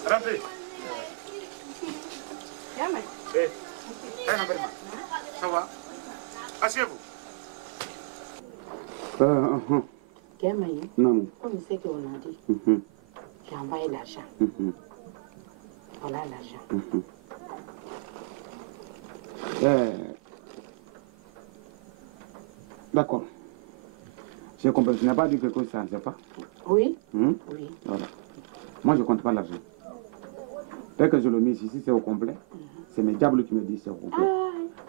Rentrez. Jamais. Ça va? Asseyez-vous. Gamay, Non. comme c'est qu'on a dit, j'ai envoyé l'argent. Voilà l'argent. D'accord. J'ai compris. Tu n'as pas dit quelque chose, ça ne sait pas? Oui. Oui. Voilà. Moi, je ne compte pas l'argent. Dès que je le mets ici, si c'est au complet, c'est mes diables qui me disent c'est au complet.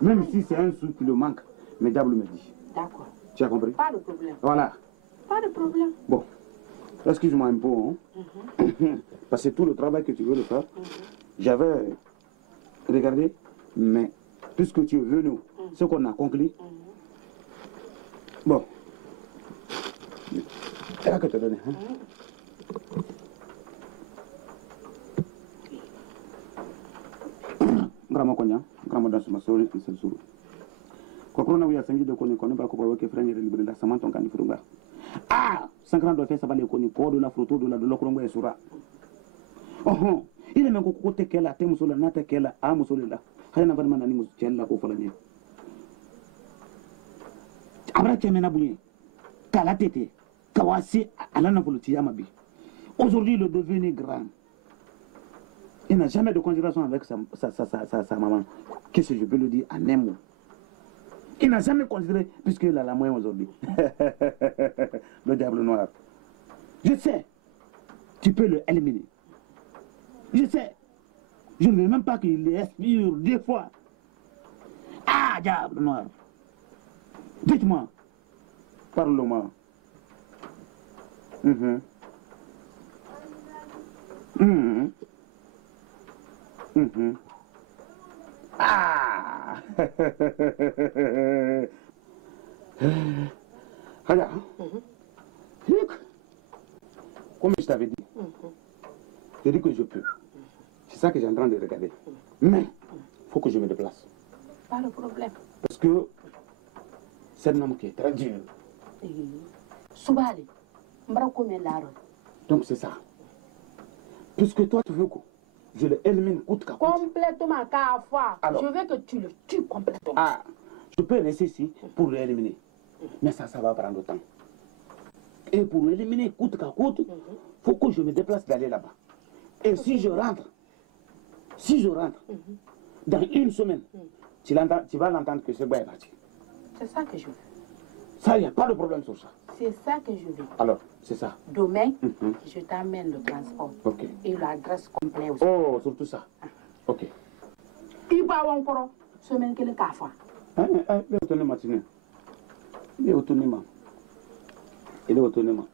Même si c'est un sou qui le manque, mes diables me disent. D'accord. Tu as compris? Pas de problème. Voilà. Pas de problème. Bon. Excuse-moi un peu, hein? Parce que tout le travail que tu veux le faire, j'avais regardé, mais tout ce que tu veux, nous, ce qu'on a conclu, bon, c'est là que tu as donné. Hein? Grama konya, grama dans ce masseur, et c'est le sourd. Kokrona wuya sangi de koni koni ba ko ba ke frère de libre da samanton kan furuga. Ah, 50 do fe sabale koni ko do la fruto do la do lokro ngwe sura. Oh, ile men ko ko te kela te musola na te kela a musola la. Hayna ban manani mus cella ko fala ni. Abra chemena buye. Kala tete. Kawasi alana voloti yamabi. Aujourd'hui le devenir grand. Il n'a jamais de considération avec sa maman. Qu'est-ce que je peux le dire en un mot? Il n'a jamais considéré, puisqu'il a la moyenne aujourd'hui. Le diable noir. Je sais. Tu peux le éliminer. Je sais. Je ne veux même pas qu'il respire deux fois. Ah, diable noir. Dites-moi. Parle-moi. Ah. Regarde. Comme je t'avais dit, je dis que je peux. C'est ça que j'ai en train de regarder. Mais, il faut que je me déplace. Pas de problème. Parce que c'est un homme qui est très dur. Soubali, donc c'est ça. Puisque toi tu veux que je le élimine coûte qu'à coûte. Complètement, car fois. Alors, je veux que tu le tues complètement. Ah, je peux rester ici pour l'éliminer. Mais ça va prendre du temps. Et pour l'éliminer coûte qu'à coûte, il faut que je me déplace d'aller là-bas. Et si je rentre, dans une semaine, tu vas l'entendre que ce gars est parti. C'est ça que je veux. Ça, il n'y a pas de problème sur ça. C'est ça que je veux. Alors, c'est ça. Demain, je t'amène le transport. Ok. Et l'adresse complète aussi. Oh, surtout ça. Ok. Il va encore semaine que le café. Il est autonome matinée. Il est autonome. Il est autonome.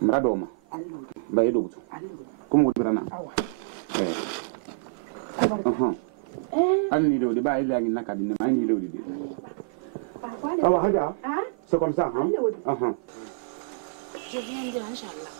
Mradoma. Bah, il est autonome. Comment vous dites? C'est comme ça, hein? Je viens de Inch'Allah.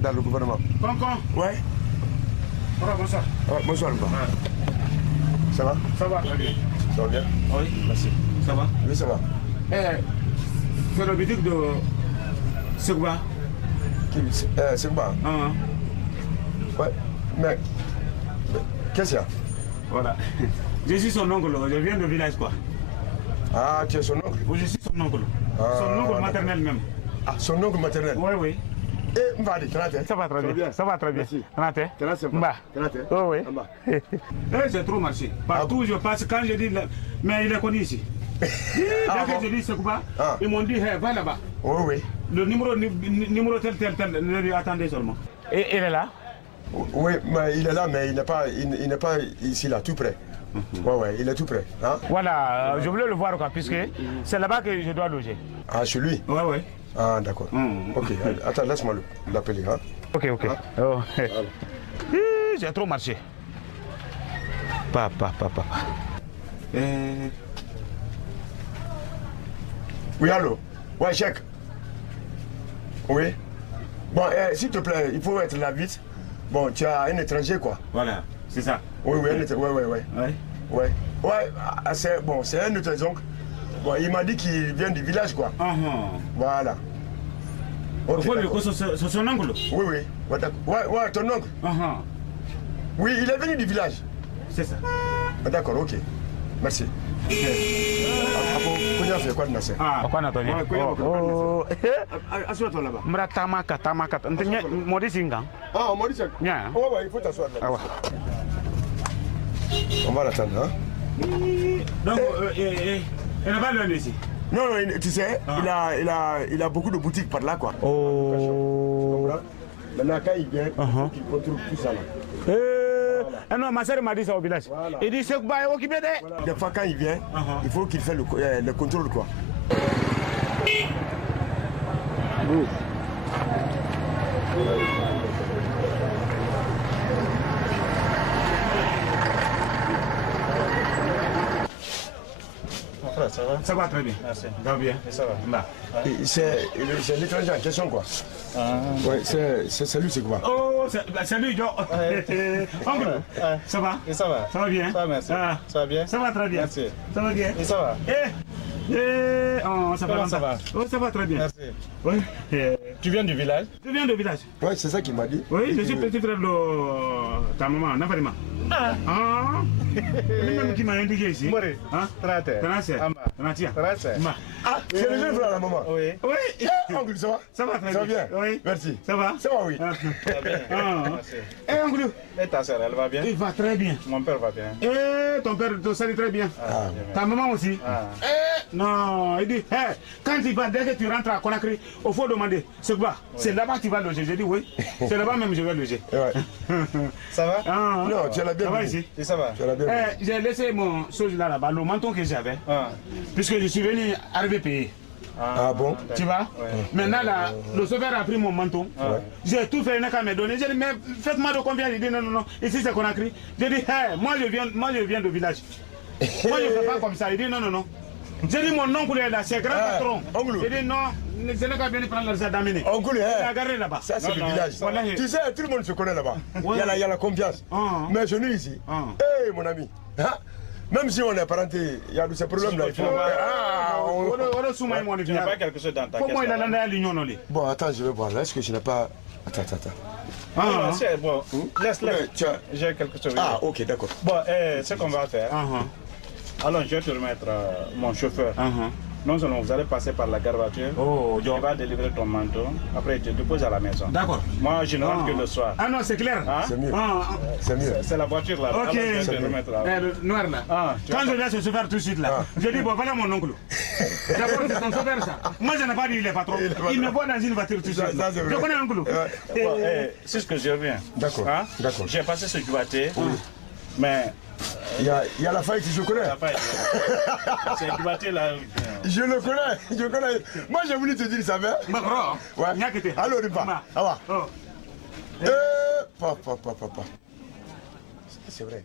Dans le gouvernement. Concon. Ouais. Bonsoir. Bonsoir. Ça va? Ça va très bien. Ça va bien? Oui. Merci. Ça va? Oui, ça va. C'est le boutique de Segouba. Segouba? Ouais. Mais qu'est-ce qu'il y a? Voilà. Je suis son oncle, je viens du village quoi. Ah, tu es son oncle? Oui, je suis son oncle. Son oncle maternel même. Ah, son oncle maternel? Oui, oui. Eh, Mbadi, ça va très bien. Ça va très bien. Merci. Oui. J'ai trop marché. Partout où je passe, quand je dis, mais il est connu ici. Dès que je dis Segouba, ils m'ont dit, va là-bas. Oui. Le numéro tel, attendez seulement. Et il est là? Oui, mais il est là, mais il n'est pas ici, là, tout près. Ouais, il est tout près. Hein? Voilà, je voulais le voir, quoi, puisque c'est là-bas que je dois loger. Ah, chez lui? Oui. Ah, d'accord. Ok, attends, laisse-moi l'appeler. Hein? Ok. Oh. J'ai trop marché. Papa. Oui, allô? Ouais, chèque. Oui. Bon, s'il te plaît, il faut être là vite. Bon, tu as un étranger, quoi. Voilà, c'est ça. Oui, un étranger. Ouais, c'est un autre oncle. Bon, il m'a dit qu'il vient du village, quoi. Voilà. Okay, c'est son oncle? Oui. Ouais, ton oncle. Oui, il est venu du village. C'est ça. D'accord, ok. Merci. Assois-toi là-bas. Il faut t'asseoir là-bas. On va l'attendre, hein? Donc, il n'a pas loin d'ici. Non, tu sais, il a beaucoup de boutiques par là, quoi. Oh. Maintenant, quand il vient, il contrôle tout ça là. Non, ma soeur m'a dit ça au village. Voilà. Il dit c'est quoi occupé de. Des fois, quand il vient, il faut qu'il fasse le contrôle, quoi. Ça va? Ça va très bien. Merci. Ça va bien? Ça va. Bah. C'est l'étranger en question, quoi. Ouais, c'est lui, c'est quoi? Oh, c'est lui, Joe. Oncle, ça va? Ça va. Ça va bien? Ça va, merci. Ça va bien? Ça va très bien. Merci. Ça va bien? Et ça va? Oh, ça va. Ça va? Oh, ça va très bien. Merci. Oui. Tu viens du village? Je viens du village. Oui, c'est ça qu'il m'a dit. Oui, je suis petit frère de ta maman, Nafarima. Ah. Lui-même qui m'a indiqué ici. Mori. Hein? Trate. Tranatia. Ah, c'est le jeune frère de la maman. Oui. Oui. Oncle, ça va? Ça va très bien. Ça va bien? Oui. Merci. Ça va? Ça va, oui. Ça va bien. Eh, oncle. Et ta soeur, elle va bien? Il va très bien. Mon père va bien. Eh, ton père te salue très bien. Ah, ta maman aussi? Non, il dit, quand tu vas, dès que tu rentres à Conakry, il faut demander, c'est quoi? C'est là-bas que tu vas loger. J'ai dit oui. C'est là-bas même que je vais loger. Ça va? Non, tu as la bien. Ça va ici? Et ça va? J'ai laissé mon chose là-bas, le menton que j'avais, puisque je suis venu arriver payé. Ah bon? Tu vois? Maintenant, là, le sauveur a pris mon menton. J'ai tout fait, il n'a qu'à me donner. J'ai dit, mais faites-moi de combien? Il dit, non, ici c'est Conakry. J'ai dit, moi je viens du village. Moi je ne fais pas comme ça. Il dit, non. J'ai dit, mon oncle est là, c'est grand patron. J'ai dit, non, je n'ai qu'à venir prendre l'argent d'amener. Oncle, il a gardé là-bas. Ça c'est le village. Tu sais, tout le monde se connaît là-bas. Il y a la confiance. Mais je suis ici. Hé, mon ami. Même si on est parenté, il y a ces problèmes-là. Il faut. Tu n'as pas quelque chose dans ta caisse? Bon, attends, je vais voir là. Est-ce que je n'ai pas. Attends. Bon, laisse. J'ai quelque chose. Ah, ok, d'accord. Bon, ce qu'on va faire. Alors, je vais te remettre mon chauffeur. Non seulement vous allez passer par la gare voiture, il va délivrer ton manteau, après il te dépose à la maison. D'accord. Moi, je ne rentre que le soir. Ah non, c'est clair. C'est mieux. C'est mieux. C'est la voiture là. Ok. Alors, je vais te remettre là. Le noir là. Quand je viens ce chauffeur tout de suite là, je dis, bon, voilà mon oncle. D'abord, c'est ton chauffeur ça. Moi, je n'ai pas dit il est patron. Il me voit dans une voiture tout de suite. Je connais l'oncle. C'est ce que je reviens. D'accord. J'ai passé ce Dubaté, mais. Il y a la faille que je connais. C'est Dubaté là. Je le connais. Moi j'ai voulu te dire ça va. Ouais. Alors on va. Papa. C'est vrai.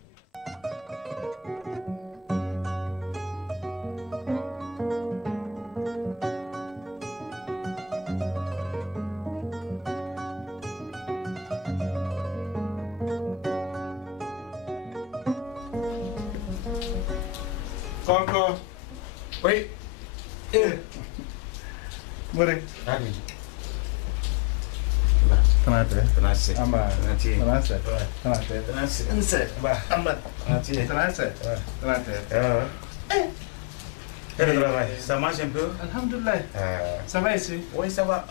Encore. Oui. Mori. Ça marche un peu? Alhamdulillah. Ça va ici? Oui, ça va.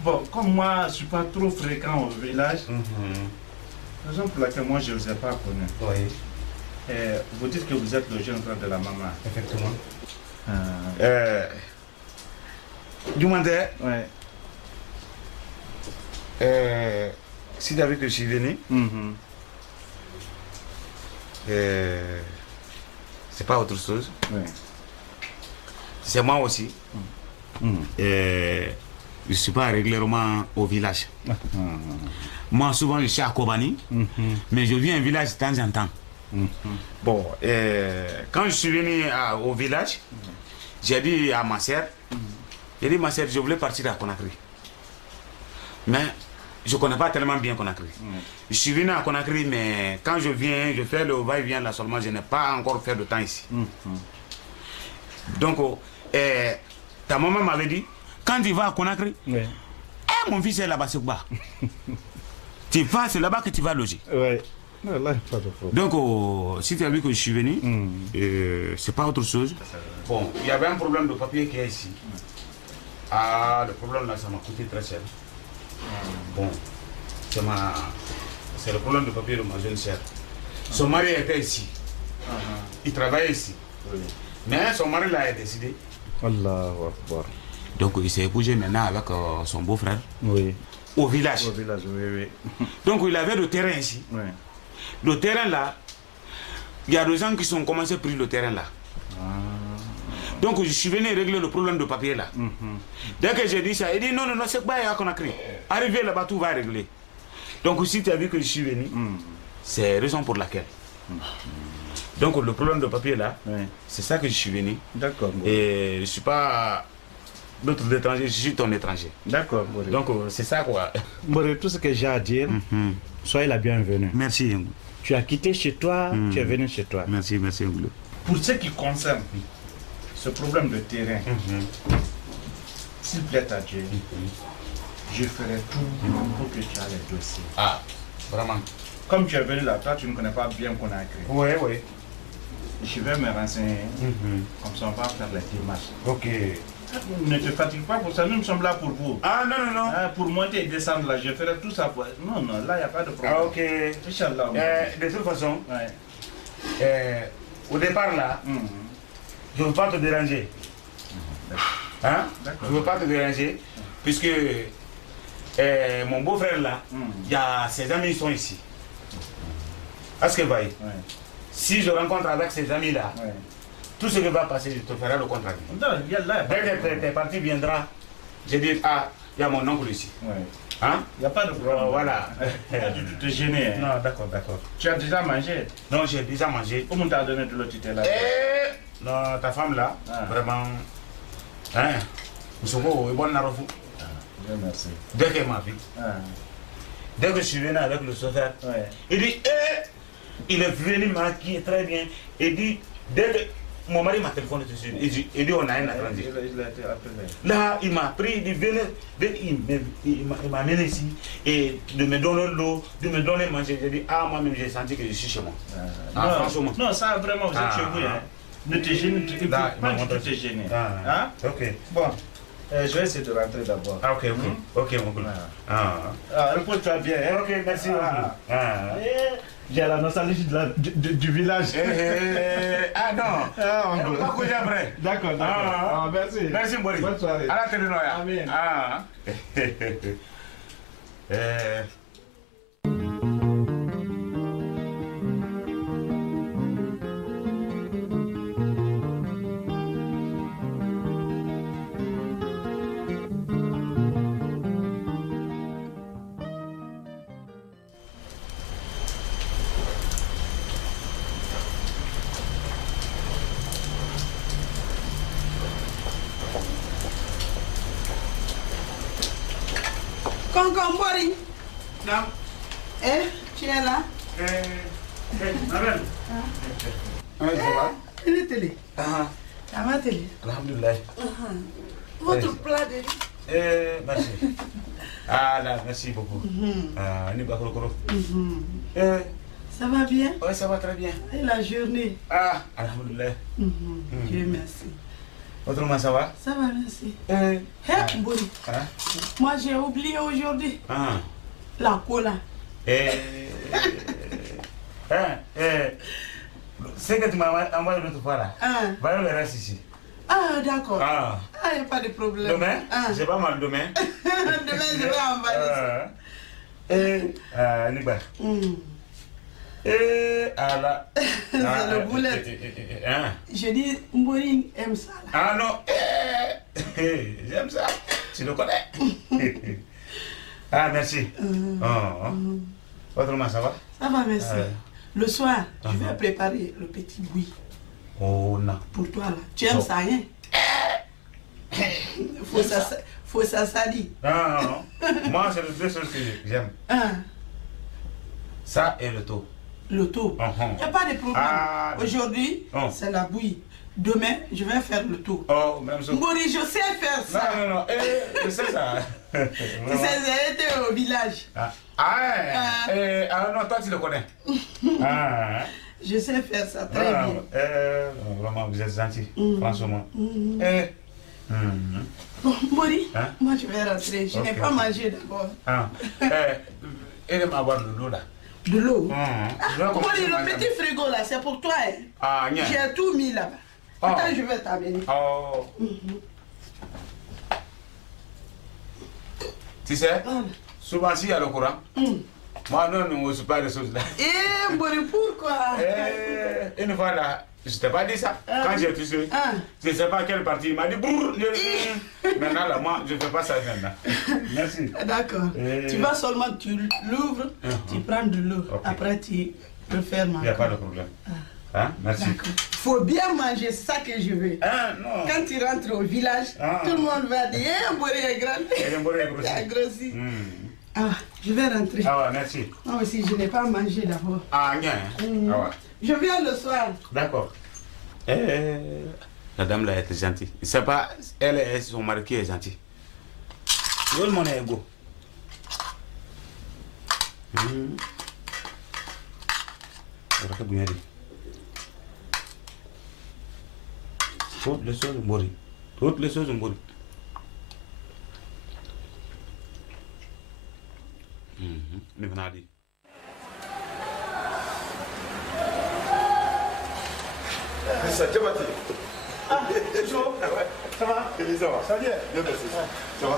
Bon, comme moi, je ne suis pas trop fréquent au village, la raison pour laquelle moi, je ne vous ai pas connu. Oui. Vous dites que vous êtes le jeune frère de la maman. Effectivement. Du monde, si tu avais que je suis venu, c'est pas autre chose. C'est moi aussi. Je ne suis pas régulièrement au village. Moi, souvent, je suis à Kobani, mais je viens au village de temps en temps. Bon, quand je suis venu au village, j'ai dit à ma soeur, je voulais partir à Conakry. Mais je ne connais pas tellement bien Conakry. Je suis venu à Conakry, mais quand je viens, je fais le va-et-vient là seulement, je n'ai pas encore fait de temps ici. Donc, ta maman m'avait dit, quand tu vas à Conakry, mon fils est là-bas, c'est quoi? Tu vas, c'est là-bas que tu vas loger. Donc, si tu as vu que je suis venu, c'est pas autre chose. Bon, il y avait un problème de papier qui est ici. Ah, le problème là, ça m'a coûté très cher. Bon, c'est le problème de papier de ma jeune sœur. Son mari était ici. Il travaillait ici. Mais son mari là a décidé Allahu Akbar. Donc il s'est bougé maintenant avec son beau-frère. Oui. Au village. Au village, oui. Donc il avait le terrain ici. Oui. Le terrain là, il y a des gens qui sont commencé à prendre le terrain là. Donc je suis venu régler le problème de papier là. Dès que j'ai dit ça, il dit non, c'est pas qu'on a créé. Arrivé là-bas, tout va régler. Donc si tu as vu que je suis venu, c'est la raison pour laquelle. Donc le problème de papier là, c'est ça que je suis venu. D'accord. Et je ne suis pas d'autres étrangers, je suis ton étranger. D'accord. Donc c'est ça quoi. Mbori, tout ce que j'ai à dire, soyez la bienvenue. Merci. Tu as quitté chez toi, tu es venu chez toi. Merci. Pour ce qui concerne ce problème de terrain, s'il plaît à Dieu, je ferai tout pour que tu aies les dossiers. Ah, vraiment. Comme tu es venu là, toi tu ne connais pas bien Conakry. Oui. Je vais me renseigner, comme ça on va faire les démarches. Ok. Ne te fatigue pas pour ça, nous sommes là pour vous. Ah non. Pour monter et descendre là, je ferai tout ça pour... Non, là il n'y a pas de problème. Ah ok. Inch'Allah. De toute façon, au départ là, je ne veux pas te déranger. Hein? Je ne veux pas te déranger, puisque mon beau-frère là, il y a ses amis qui sont ici. Est-ce que vous voyez? Si je rencontre avec ces amis là, tout ce qui va passer, je te ferai le contrat. Dès que tes parties viendra, je dis, ah, il y a mon oncle ici. Hein? Il n'y a pas de problème. Voilà. Tu te gênes. Non, d'accord. Tu as déjà mangé? Non, j'ai déjà mangé. Comment t'as donné de l'eau, tu t'es là? Non, ta femme là, vraiment. Hein? Moussoko, est bonne narofou. Merci. Dès qu'elle m'a vu, dès que je suis venu avec le chauffeur, il dit, il est venu maquiller très bien. Il dit, dès que mon mari m'a téléphoné tout de suite, il dit on a un étranger. Là, il m'a pris, il dit, venez, il m'a amené ici, et de me donner l'eau, de me donner à manger. J'ai dit, ah, moi-même, j'ai senti que je suis chez moi. Franchement. Non, ça, vraiment, vous êtes chez vous. Hein. Ne te gêne, il ne faut pas du tout te gêner. Hein? Ok. Bon, je vais essayer de rentrer d'abord. Ah, ok, mon cool. Repose-toi bien. Hein? Ok, merci. J'ai la nostalgie du village. Ah non, on va coucher après. D'accord. Merci. Merci, Mbori. Bonne soirée. À la télé, Amen. Mbori. Non. Tu es là? Marel. Ça va? Il est télé. Ça va télé? Alhamdulillah. Votre plat de riz? Merci. Ah là, merci beaucoup. Ça va bien? Oui, ça va très bien. Et la journée? Ah, alhamdulillah. Dieu merci. Autrement, ça va? Ça va, merci. Mbori, moi j'ai oublié aujourd'hui la cola. C'est que tu m'as envoyé l'autre fois là. Va le reste ici. Ah, d'accord. Il n'y a pas de problème. Demain? J'ai pas mal demain. Demain, je vais envoyer. Niba. C'est le boulet. Je dis, Mbori aime ça. Ah non, j'aime ça. Tu le connais. Ah, merci. Autrement, ça va? Ça va, merci. Le soir, je vais préparer le petit bouilli. Oh non. Pour toi, là. Tu aimes ça, hein? Faut ça salir. Non. Moi, c'est les deux choses que j'aime. Ça et le taux. Le taux? Il n'y a pas de problème. Aujourd'hui, c'est la bouillie. Demain, je vais faire le tour. Oh, même ça. Mbori, je sais faire ça. Non. Je sais ça. Tu sais, j'ai été au village. Non, toi, tu le connais. Je sais faire ça très bien. Vraiment, vous êtes gentil. Franchement. Bon, Mbori, moi, je vais rentrer. Je n'ai pas mangé d'abord. Aide-moi à boire de l'eau, là. De l'eau? Mbori, le petit frigo, là, c'est pour toi. J'ai tout mis là-bas. Attends, je vais t'amener. Oh. Tu sais, souvent s'il y a le courant, moi non, je ne suis pas les choses là. Eh, Mbori, pourquoi? Une fois là, je t'ai pas dit ça. Quand j'ai touché, je ne sais pas quelle partie, il m'a dit brrr. Maintenant là, moi, je ne fais pas ça maintenant. Merci. D'accord. Tu vas seulement, tu l'ouvres, tu prends de l'eau. Après, tu refermes. Il n'y a pas de problème. Hein? Merci. Il faut bien manger, c'est ça que je veux. Non. Quand tu rentres au village, tout le monde va dire eh, Mbori est grand. Il a grossi. Je vais rentrer. Ah ouais, merci. Moi aussi, je n'ai pas mangé d'abord. Ah, bien. Ah ouais. Je viens le soir. D'accord. La dame là est gentille. Je ne sais pas, elle et son mari qui est gentil. Tout le monde est égaux. Toutes les choses mourir. Toutes les choses mourir. Ni venons dit. Ça Diabaté. Ah, c'est chaud. Ça va? Ça va. Ça va bien? Bien, merci. Ça va?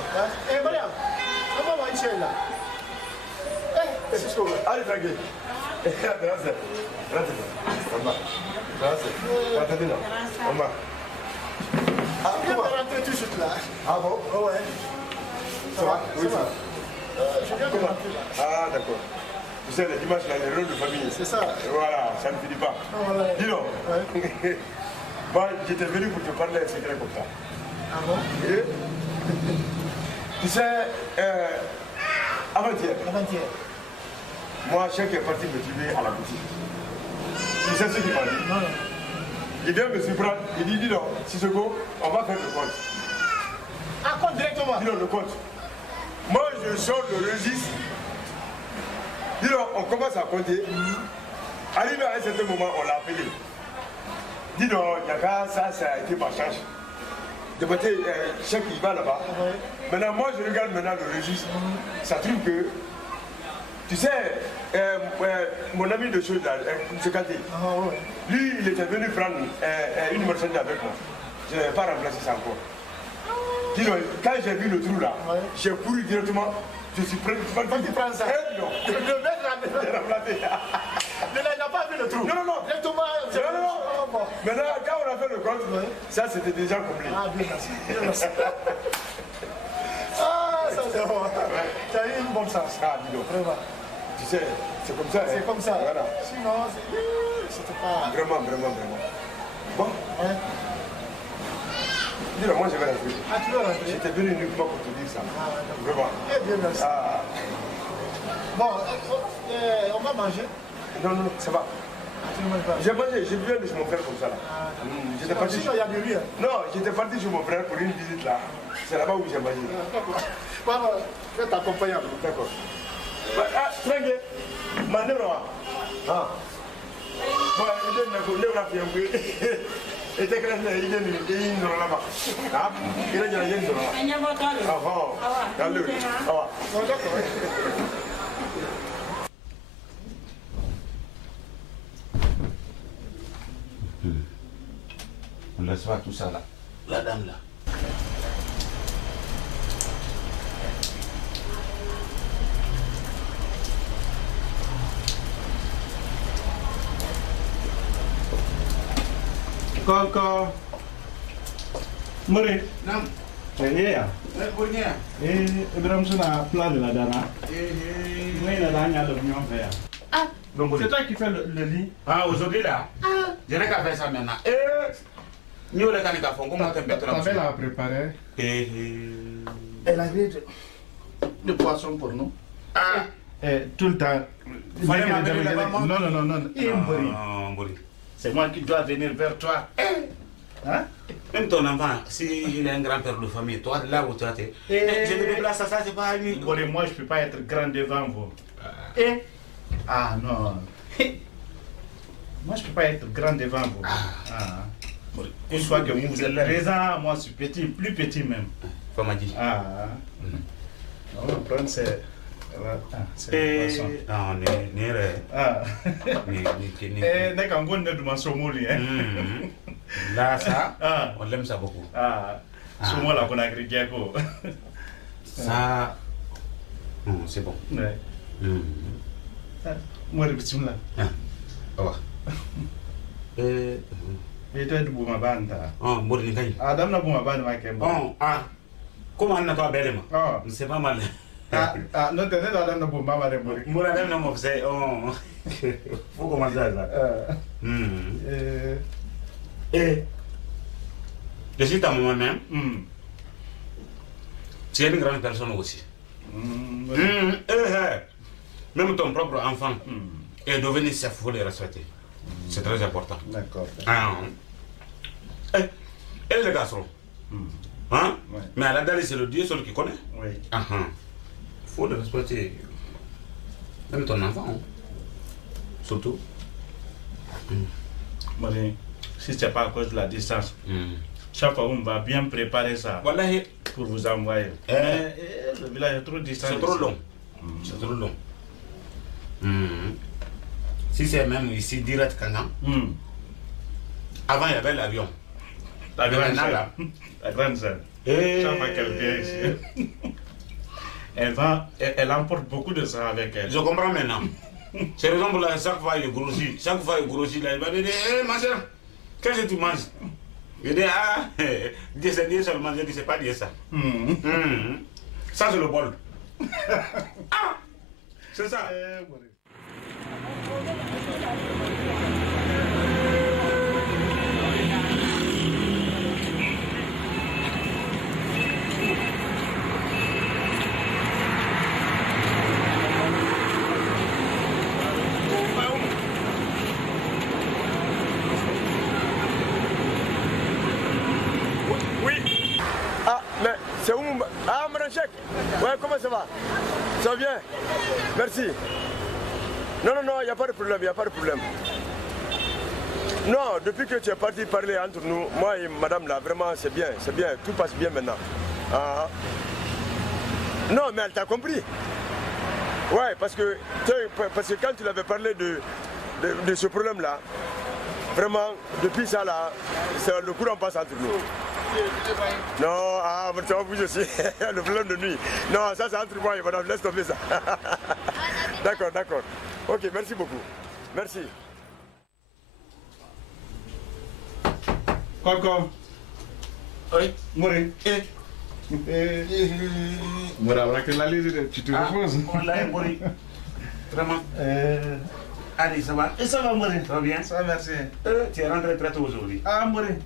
Eh, Mariam, comment va Michel là? Eh, c'est chaud. Allez, tranquille. Grazie. Grazie. Mamma. Grazie. Attendez là. Mamma. Ah, tu viens de rentrer tout de suite là. Ah bon? Oh ouais. Ça va? Oui, ça va. Je viens de rentrer là. Ah, d'accord. Vous savez, le dimanche, là, les réunions de famille. C'est ça. Voilà, ça ne finit pas. Ah, ouais. Dis donc. Ouais. Moi, j'étais venu pour te parler un secret comme ça. Ah bon? Et, tu sais, avant-hier, moi, chef est parti me tuer à la boutique. Tu sais ce qu'il m'a dit? Non. Il vient me surprendre. Il dit, dis donc, Sissoko, on va faire le compte. Ah, compte directement? Dis donc, le compte. Moi, je sors le registre. Dis donc, on commence à compter. Arrivé à un certain moment, on l'a appelé. Dis donc, Yaka, ça a été ma charge. De côté, chef, il va là-bas. Maintenant, moi, je regarde maintenant le registre. Ça trouve que, tu sais, mon ami de chose là, Moussekaté, lui, il était venu prendre une marchandise avec moi. Je n'avais pas remplacé ça encore. Dis donc, quand j'ai vu le trou là, j'ai couru directement. Je suis prêt. Tu prends ça? Non. Je vais remplacer. Mais là, il n'a pas vu le trou. Non. Directement. Non. Maintenant, quand on a fait le compte, ça c'était déjà comblé. Ah, bien merci. Ah, ça c'est bon. Tu as eu une bonne chance. Ah, dis donc. Vraiment. Tu sais, c'est comme ça. C'est comme ça. Voilà. Sinon, c'était pas... Vraiment. Bon. Ouais. Dis-le, moi je vais rentrer. Ah, tu veux rentrer? J'étais venu uniquement pour te dire ça. Ah, d'accord. Vraiment. Eh bien, merci. Ah. Bon, on va manger? Non, ça va. Tu ne manges pas? J'ai mangé, j'ai bu chez mon frère comme ça là. J'étais parti. Sinon, il y a de lui. Non, j'étais parti chez mon frère pour une visite là. C'est là-bas où j'ai mangé. D'accord. Bon, je vais t'accompagner. D'accord. Tranquille. Mandem-moi. Ah. Bon, il est là, il est et t'es clair, il est là-bas. Ah, il est là-bas. Ah, bon. D'accord. On laisse pas tout ça là. La dame là. Coco. Mori. Nam. Ya. Punya. Ibrahim Suna plat de la dana. Oui, la dana de l'Union vert. Ah. C'est toi qui fais le lit? Ah, aujourd'hui là. Je n'ai qu'à faire ça maintenant. Nous, les gars, comment tu Ta belle a préparé. Elle a mis de poisson pour nous. Ah. Tout le temps. Non. Mbori. C'est moi qui dois venir vers toi. Hein? Même ton enfant, s'il est un grand-père de famille, toi, là où tu as été, je me déplace à ça, c'est pas lui. Moi, je ne peux pas être grand devant vous. Ah non. Moi, je ne peux pas être grand devant vous. Une fois que vous êtes présent, moi, je suis petit, plus petit même. Faut m'a dit. On va prendre ces Là, ça, on l'aime ça beaucoup. Sur moi, là, qu'on a écrit Diego. Ça, c'est bon. Moi, le petit là. Et toi, tu bois ma bande. Adam n'a pas ma bande, ma kemba. Comment on n'a pas belle, moi? C'est pas mal. Non, t'es là, Adam n'a pas ma bande. Moi, Adam n'a pas fait. Faut commencer ça. Je suis ta maman même. Tu es une grande personne aussi. Même ton propre enfant est devenu chef, il faut le respecter. C'est très important. D'accord. Et les garçons hein? Mais à la dalle, c'est le Dieu seul qui connaît. Oui. Il faut le respecter. Même ton enfant. Surtout. Marie, si ce n'est pas à cause de la distance, chaque fois on va bien préparer ça pour vous envoyer. Le village est trop distant. C'est trop long. C'est trop long. Si c'est même ici, direct Kangan, avant il y avait l'avion. La grande sœur. Chaque fois qu'elle vient ici, elle emporte beaucoup de ça avec elle. Je comprends maintenant. C'est raison pour laquelle chaque fois il grossit. Chaque fois il grossit, là, il va dire ma soeur, qu'est-ce que tu manges? Il dit c'est Dieu seulement. Je dis c'est pas Dieu ça. Ça c'est le bol. C'est ça. C'est où Madame Chek. Ouais, comment ça va? Ça va bien? Merci. Non, il n'y a pas de problème, Non, depuis que tu es parti parler entre nous, moi et madame là, vraiment c'est bien, tout passe bien maintenant. Non, mais elle t'a compris. Ouais, parce que quand tu l'avais parlé de ce problème là, vraiment, depuis ça là, le courant passe entre nous. Non, mais tu vas bouger aussi, le problème de nuit. Non, ça c'est entre moi et madame, laisse tomber ça. D'accord. Ok, merci beaucoup. Merci. Coco. Oui. Mourir. Mourir, tu te reposes. Mourir. Vraiment. Allez, ça va? Et ça va, Mourir? Ça va bien? Ça va, merci. Tu es rentré très tôt aujourd'hui. Mourir,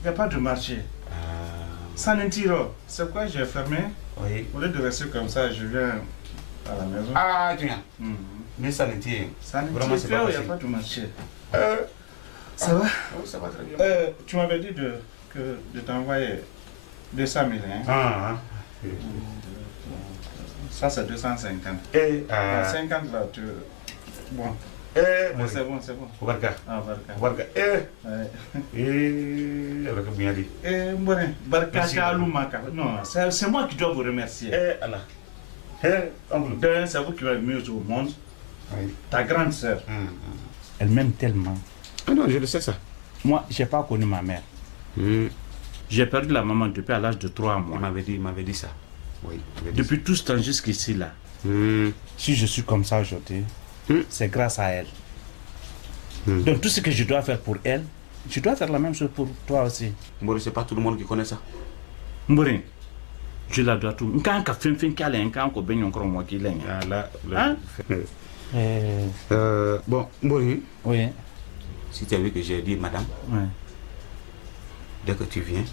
il n'y a pas de marché. Sanitiro, c'est quoi j'ai fermé? Oui. Au lieu de rester comme ça, je viens à la maison. Tu viens. Mais sanitaire. Vraiment, c'est pas possible. Il n'y a pas de marché. Ça va? Oui, ça va très bien. Tu m'avais dit de t'envoyer 200 000. Ça, c'est 250. 50 là, tu... Bon. C'est bon. Barka. Barka. Non, c'est moi qui dois vous remercier. C'est vous qui va le mieux au monde. Ta grande sœur, elle m'aime tellement. Non, je le sais ça. Moi, je n'ai pas connu ma mère. J'ai perdu la maman depuis à l'âge de 3 mois. Il m'avait dit ça. Oui, depuis tout ce temps jusqu'ici là. Si je suis comme ça aujourd'hui, c'est grâce à elle. Donc tout ce que je dois faire pour elle, je dois faire la même chose pour toi aussi. Mbori, c'est pas tout le monde qui connaît ça. Mbori, je la dois tout. Bon, Mbori. Oui. Si tu as vu que j'ai dit madame, dès que tu viens,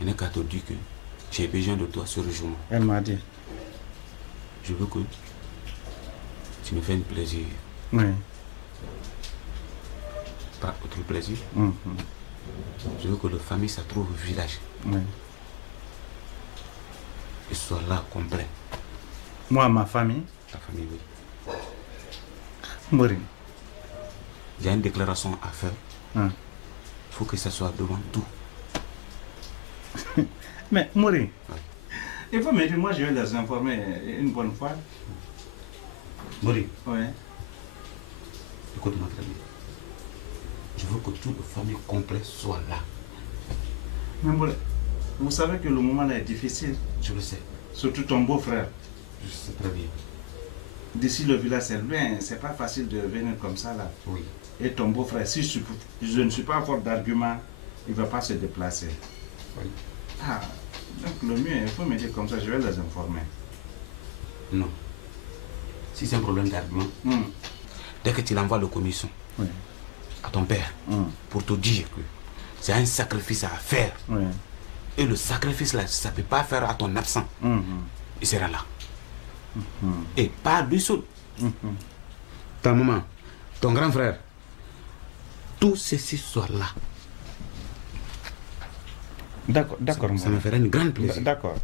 il n'est qu'à te dire que j'ai besoin de toi ce jour. Elle m'a dit. Je veux que tu me fais un plaisir. Oui. Pas autre plaisir. Je veux que la famille se trouve au village. Oui. Et soit là complet. Moi, ma famille? Ta famille, oui. Mbori. J'ai une déclaration à faire. Il faut que ça soit devant tout. Mais Mbori, il faut me dire, moi je vais les informer une bonne fois. Mori. Oui. Écoute-moi très bien. Je veux que toute la famille complète soit là. Mais vous savez que le moment là est difficile. Je le sais. Surtout ton beau-frère. Je sais très bien. D'ici le village, c'est loin. C'est pas facile de venir comme ça là. Oui. Et ton beau-frère, si je ne suis pas fort d'argument, il ne va pas se déplacer. Oui. Ah, donc le mieux, il faut me dire comme ça, je vais les informer. Non. Si c'est un problème d'argument, dès que tu l'envoies le commission à ton père pour te dire que c'est un sacrifice à faire, et le sacrifice là, ça ne peut pas faire à ton absent, il sera là. Et pas lui seul. Ta maman, ton grand frère, tout ceci soit là. D'accord. Ça me ferait une grande plaisir. D'accord.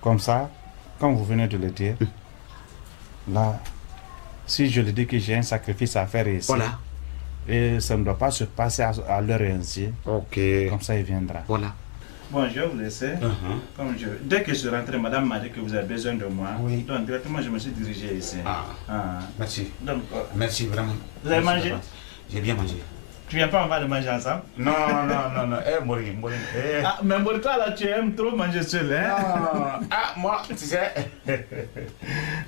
Comme ça, comme vous venez de le dire, là, si je lui dis que j'ai un sacrifice à faire ici, voilà. Et ça ne doit pas se passer à l'heure ainsi, comme ça il viendra. Voilà. Bon, je vais vous laisser. Dès que je suis rentré, madame m'a dit que vous avez besoin de moi. Oui. Donc directement, je me suis dirigé ici. Merci. Donc, merci vraiment. Vous avez mangé? J'ai bien mangé. Tu viens pas, on va le manger ensemble? Non. Mori. Ah, mais pour toi là, tu aimes trop manger seul, hein? Moi, tu sais.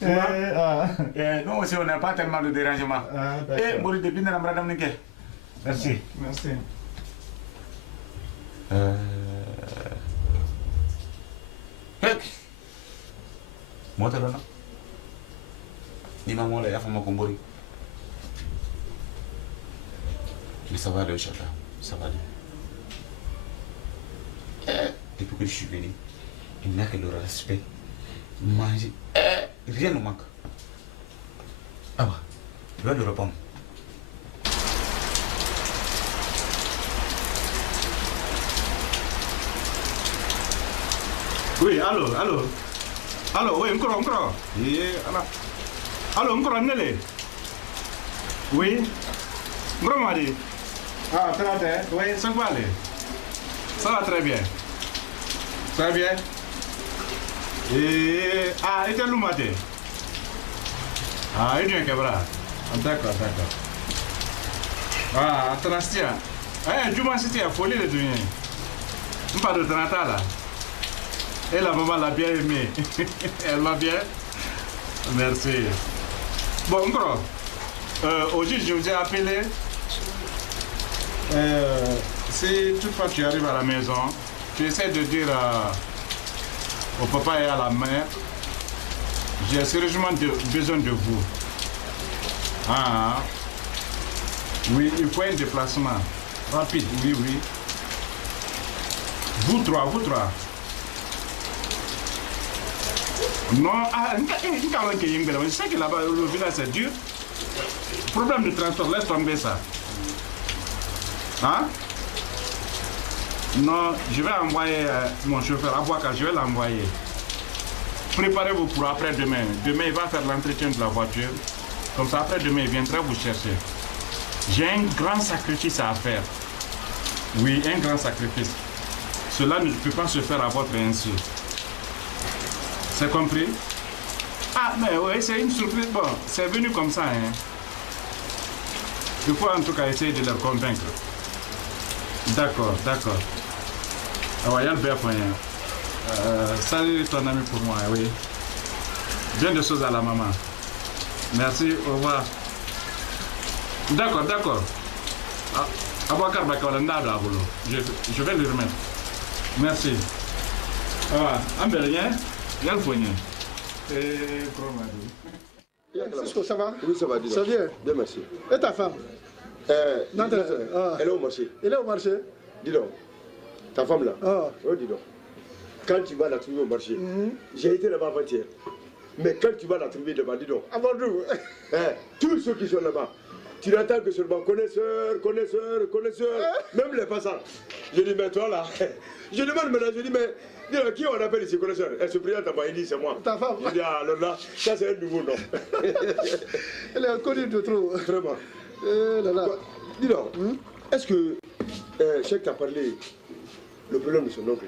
Nous aussi, on n'a pas tellement de dérangement. Mori, depuis la madame Nike. Merci. Moi, tu as dit, maman, il y a femme Kombori. Mais ça va aller, Inch'Allah. Ça va aller. Depuis que je suis venu, il n'y a que le respect. Manger. Rien ne manque. Ah bah, je vais lui répondre. Oui, allô, oui, encore. Allô, encore, Nele. Oui, Madi. Ah, très bien. Oui, ça va aller. Ça va très bien. Très bien. Et était Lumate. Il vient Cabra. D'accord. Trastia. Juma c'était à folie de donner. Pas de Tranata là. Et la maman l'a bien aimé. Elle m'a bien. Merci. Bon, encore. Aujourd'hui, je vous ai appelé. Si toutefois tu arrives à la maison, tu essaies de dire au papa et à la mère, j'ai sérieusement besoin de vous. Oui, il faut un déplacement rapide, oui. Vous trois. Non, je sais que là-bas, le village c'est dur. Problème de transport, laisse tomber ça. Non, je vais envoyer mon chauffeur à Boaka, je vais l'envoyer. Préparez-vous pour après-demain. Demain, il va faire l'entretien de la voiture. Comme ça, après-demain, il viendra vous chercher. J'ai un grand sacrifice à faire. Oui, un grand sacrifice. Cela ne peut pas se faire à votre insu. C'est compris? Mais oui, c'est une surprise. Bon, c'est venu comme ça. Il faut en tout cas essayer de leur convaincre. D'accord. Salut ton ami pour moi, oui. Bien de choses à la maman. Merci, au revoir. D'accord. Je vais lui remettre. Merci. Cisco, ça va? Oui, ça va, dis donc. Ça vient? Bien, merci. Et ta femme? Elle est au marché. Elle est au marché? Dis donc, ta femme là, dis donc, quand tu vas la trouver au marché, j'ai été là-bas avant-hier, mais quand tu vas la trouver là-bas, dis donc, avant nous, tous ceux qui sont là-bas, tu n'entends que seulement connaisseurs, même les passants. Je dis, mais toi là, je demande maintenant, je dis, mais dis donc, qui on appelle ici connaisseur? Elle se présente à moi, il dit, c'est moi. Ta femme? Je dis, alors là, ça c'est un nouveau nom. Elle est connue de trop. Vraiment. Dis donc, est-ce que Cheikh t'a parlé le problème de son oncle?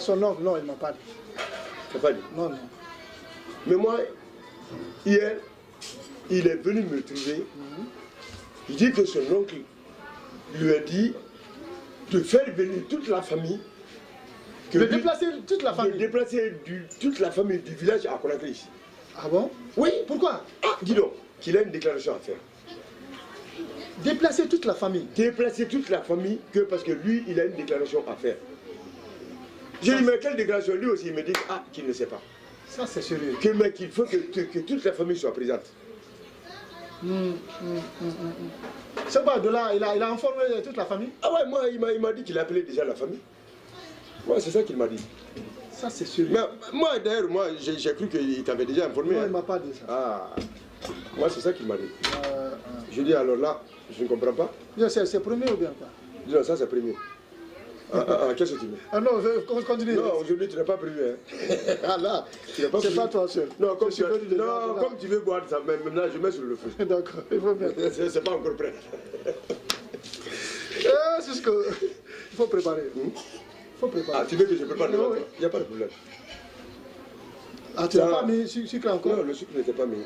Son oncle, non, il ne m'a pas dit. Tu n'as pas dit? Non. Mais moi, hier, il est venu me trouver. Il dit que son oncle lui a dit de faire venir toute la famille. De déplacer toute la famille? De déplacer toute la famille du village à Conakry ici. Ah bon? Oui. Pourquoi? Ah, dis donc, qu'il a une déclaration à faire. Déplacer toute la famille? Déplacer toute la famille, que parce que lui, il a une déclaration à faire. J'ai dit, mais quelle déclaration? Lui aussi, il me dit, qu'il ne sait pas. Ça, c'est sérieux. Mais qu'il faut que toute la famille soit présente. C'est pas de là, il a informé toute la famille? Ah ouais, moi, il m'a dit qu'il appelait déjà la famille. Ouais, c'est ça qu'il m'a dit. Ça, c'est sûr. Mais moi, d'ailleurs, j'ai cru qu'il t'avait déjà informé. Non, il ne m'a pas dit ça. Ah, moi, c'est ça qu'il m'a dit. Je dis, alors là, je ne comprends pas. C'est premier ou bien quoi? Non, ça, c'est premier. Qu'est-ce que tu veux? Ah non, continue. Non, aujourd'hui, tu n'es pas prévu. Hein. Ah là, tu n'es pas prévu. C'est pas toi seul. Non, comme tu veux boire ça, maintenant, je mets sur le feu. D'accord, il faut bien. C'est pas encore prêt. C'est ce que... Il faut préparer. Faut préparer. Ah, tu veux que je prépare devant toi? Il n'y a pas de problème. Ah, tu n'as pas mis sucre encore? Non, le sucre n'était pas mis.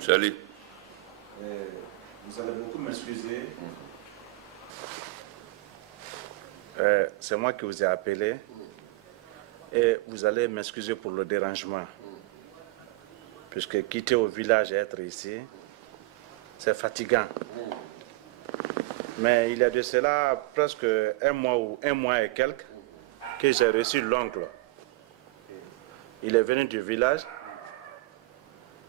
Salut. Vous allez beaucoup m'excuser. C'est moi qui vous ai appelé. Et vous allez m'excuser pour le dérangement. Puisque quitter au village et être ici, c'est fatigant. Mais il y a de cela presque un mois et quelques que j'ai reçu l'oncle. Il est venu du village.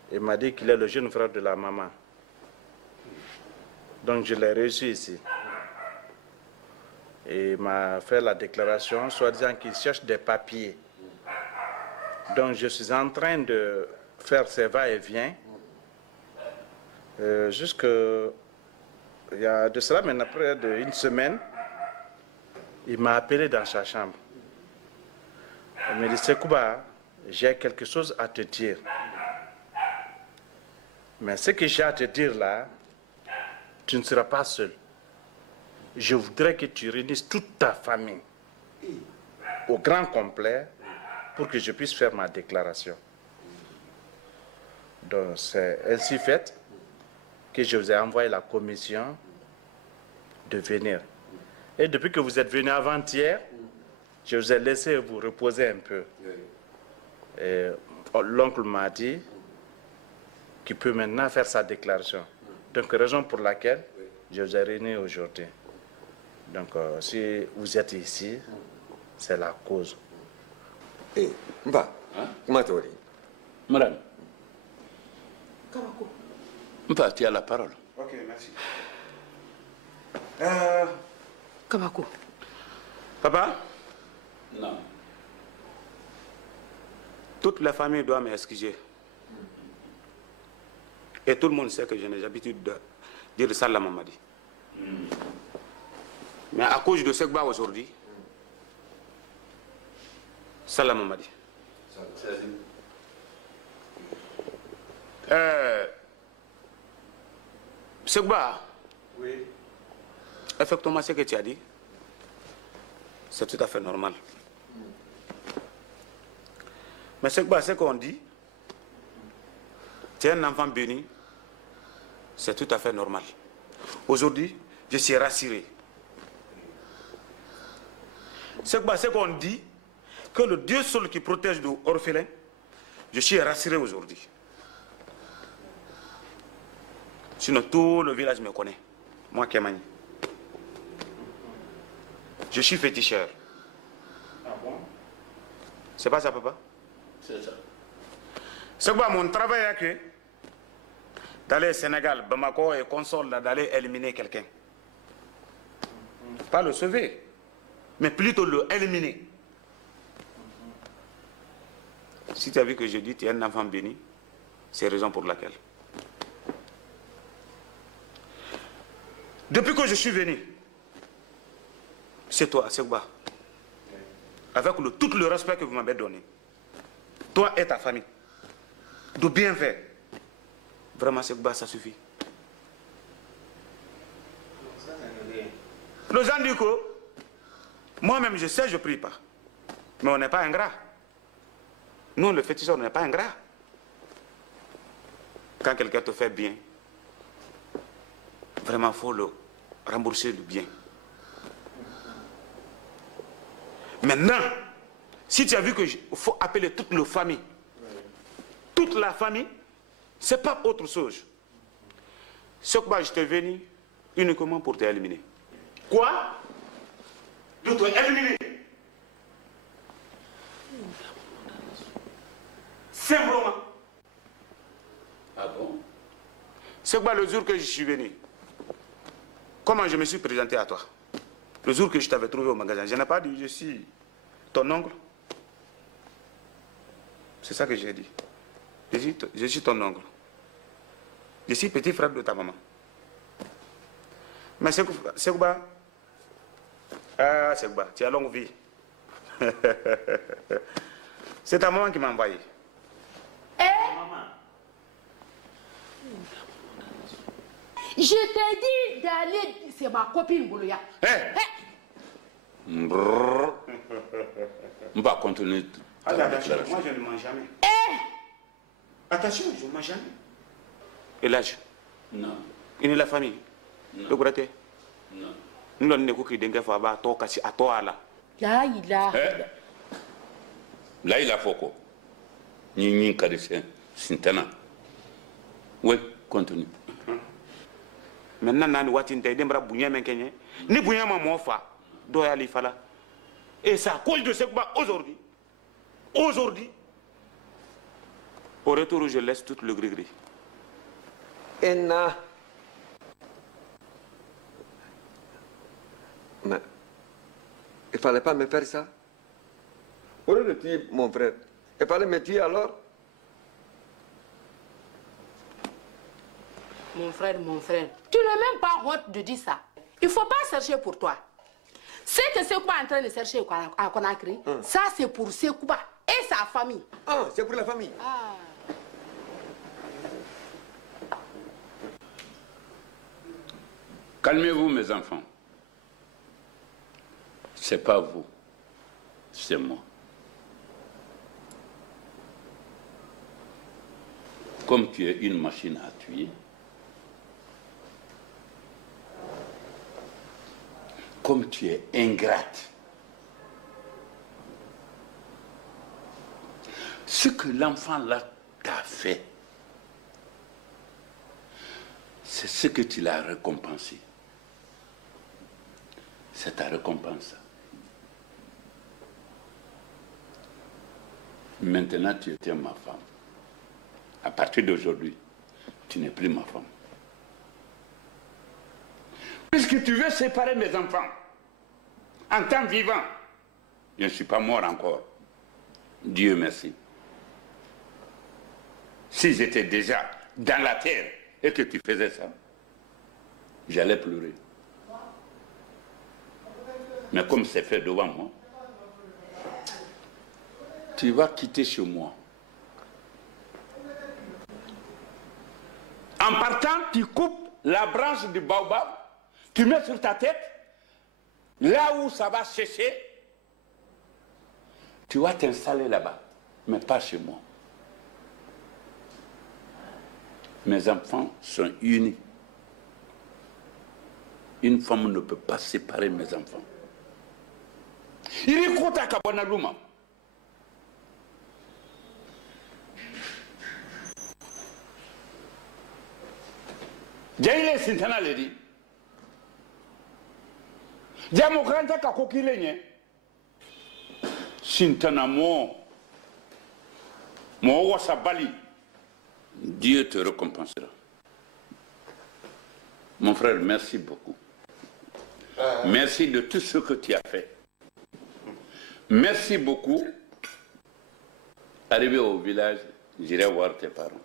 Il m'a dit qu'il est le jeune frère de la maman. Donc je l'ai reçu ici. Et il m'a fait la déclaration, soi-disant qu'il cherche des papiers. Donc je suis en train de faire ses va-et-vient. Il y a de cela maintenant près d'une semaine, il m'a appelé dans sa chambre. Il m'a dit, Sekouba, j'ai quelque chose à te dire. Mais ce que j'ai à te dire là, tu ne seras pas seul. Je voudrais que tu réunisses toute ta famille au grand complet pour que je puisse faire ma déclaration. Donc c'est ainsi fait que je vous ai envoyé la commission de venir. Et depuis que vous êtes venu avant-hier, je vous ai laissé vous reposer un peu. Et l'oncle m'a dit qu'il peut maintenant faire sa déclaration. Donc, raison pour laquelle je vous ai réunis aujourd'hui. Donc, si vous êtes ici, c'est la cause. Eh, Mba, comment tu dis? Madame. Kabako. Mba, tu as la parole. Ok, merci. Kabako. Papa? Non. Toute la famille doit m'excuser. Et tout le monde sait que je n'ai l'habitude de dire ça à la maman. Mais à cause de Sekba aujourd'hui, ça la maman dit. Sekba, oui. Effectivement, ce que tu as dit, c'est tout à fait normal. Mais Sekba, ce qu'on dit, tu es un enfant béni, c'est tout à fait normal. Aujourd'hui, je suis rassuré. C'est qu'on dit que le Dieu seul qui protège l'orphelin, je suis rassuré aujourd'hui. Sinon, tout le village me connaît. Moi, Kémani. Je suis féticheur. Ah bon? C'est pas ça, papa? C'est ça. C'est quoi mon travail là que d'aller au Sénégal, Bamako et console, d'aller éliminer quelqu'un. Pas le sauver, mais plutôt le éliminer. Si tu as vu que je dis tu es un enfant béni, c'est la raison pour laquelle. Depuis que je suis venu, c'est toi, Sekba, avec tout le respect que vous m'avez donné, toi et ta famille, de bien faire. Vraiment, Sekba, ça suffit. Les gens disent que moi-même, je sais, je ne prie pas. Mais on n'est pas ingrat. Nous, le féticheur, on n'est pas ingrat. Quand quelqu'un te fait bien, vraiment, il faut le rembourser le bien. Maintenant, si tu as vu qu'il faut appeler toute la famille, ce n'est pas autre chose. Ce que je t'ai venu uniquement pour t'éliminer. Quoi? De t'éliminer? Simplement. Ah bon? C'est quoi le jour que je suis venu? Comment je me suis présenté à toi? Le jour que je t'avais trouvé au magasin, je n'ai pas dit je suis ton oncle. C'est ça que j'ai dit. Je suis ton oncle. Je suis petit frère de ta maman. Mais Sekouba, Sekouba, tu as longue vie. C'est ta maman qui m'a envoyé. Je t'ai dit d'aller... C'est ma copine, Boulouya. On va continuer. Attention, moi je ne mange jamais. Attention, je ne mange jamais. Et l'âge? Non. Il est la famille? Non. Le gratter? Non. Nous avons des cookies d'un gars à toi, à toi là. Là, il a... Là, il a foko. Ni kadise, Sintana. Oui, continue. Maintenant, nous avons dit que nous avons dit que nous avons dit que et ça, à cause de ce aujourd'hui. Aujourd'hui, au retour, je laisse tout le gris-gris. Enna. Mais il ne fallait pas me faire ça. Au lieu de tuer mon frère, il fallait me tuer alors. Mon frère, tu n'as même pas honte de dire ça. Il ne faut pas chercher pour toi. C'est que Sekouba est en train de chercher à Conakry, ça c'est pour Sekouba et sa famille. Ah, c'est pour la famille. Calmez-vous, mes enfants. C'est pas vous, c'est moi. Comme tu es une machine à tuer, comme tu es ingrate, ce que l'enfant là t'a fait, c'est ce que tu l'as récompensé. C'est ta récompense. Maintenant, tu étais ma femme. À partir d'aujourd'hui, tu n'es plus ma femme. Puisque tu veux séparer mes enfants en temps vivant, je ne suis pas mort encore. Dieu merci. Si j'étais déjà dans la terre et que tu faisais ça, j'allais pleurer. Mais comme c'est fait devant moi, tu vas quitter chez moi. En partant, tu coupes la branche du baobab, tu mets sur ta tête, là où ça va sécher, tu vas t'installer là-bas, mais pas chez moi. Mes enfants sont unis. Une femme ne peut pas séparer mes enfants. Il est content à Kabonalouma. Jaile Sintana le dit. Jamogranta Kakokile Sintana mo wasabali. Dieu te récompensera. Mon frère, merci beaucoup. Merci de tout ce que tu as fait. Merci beaucoup. Arrivé au village, j'irai voir tes parents.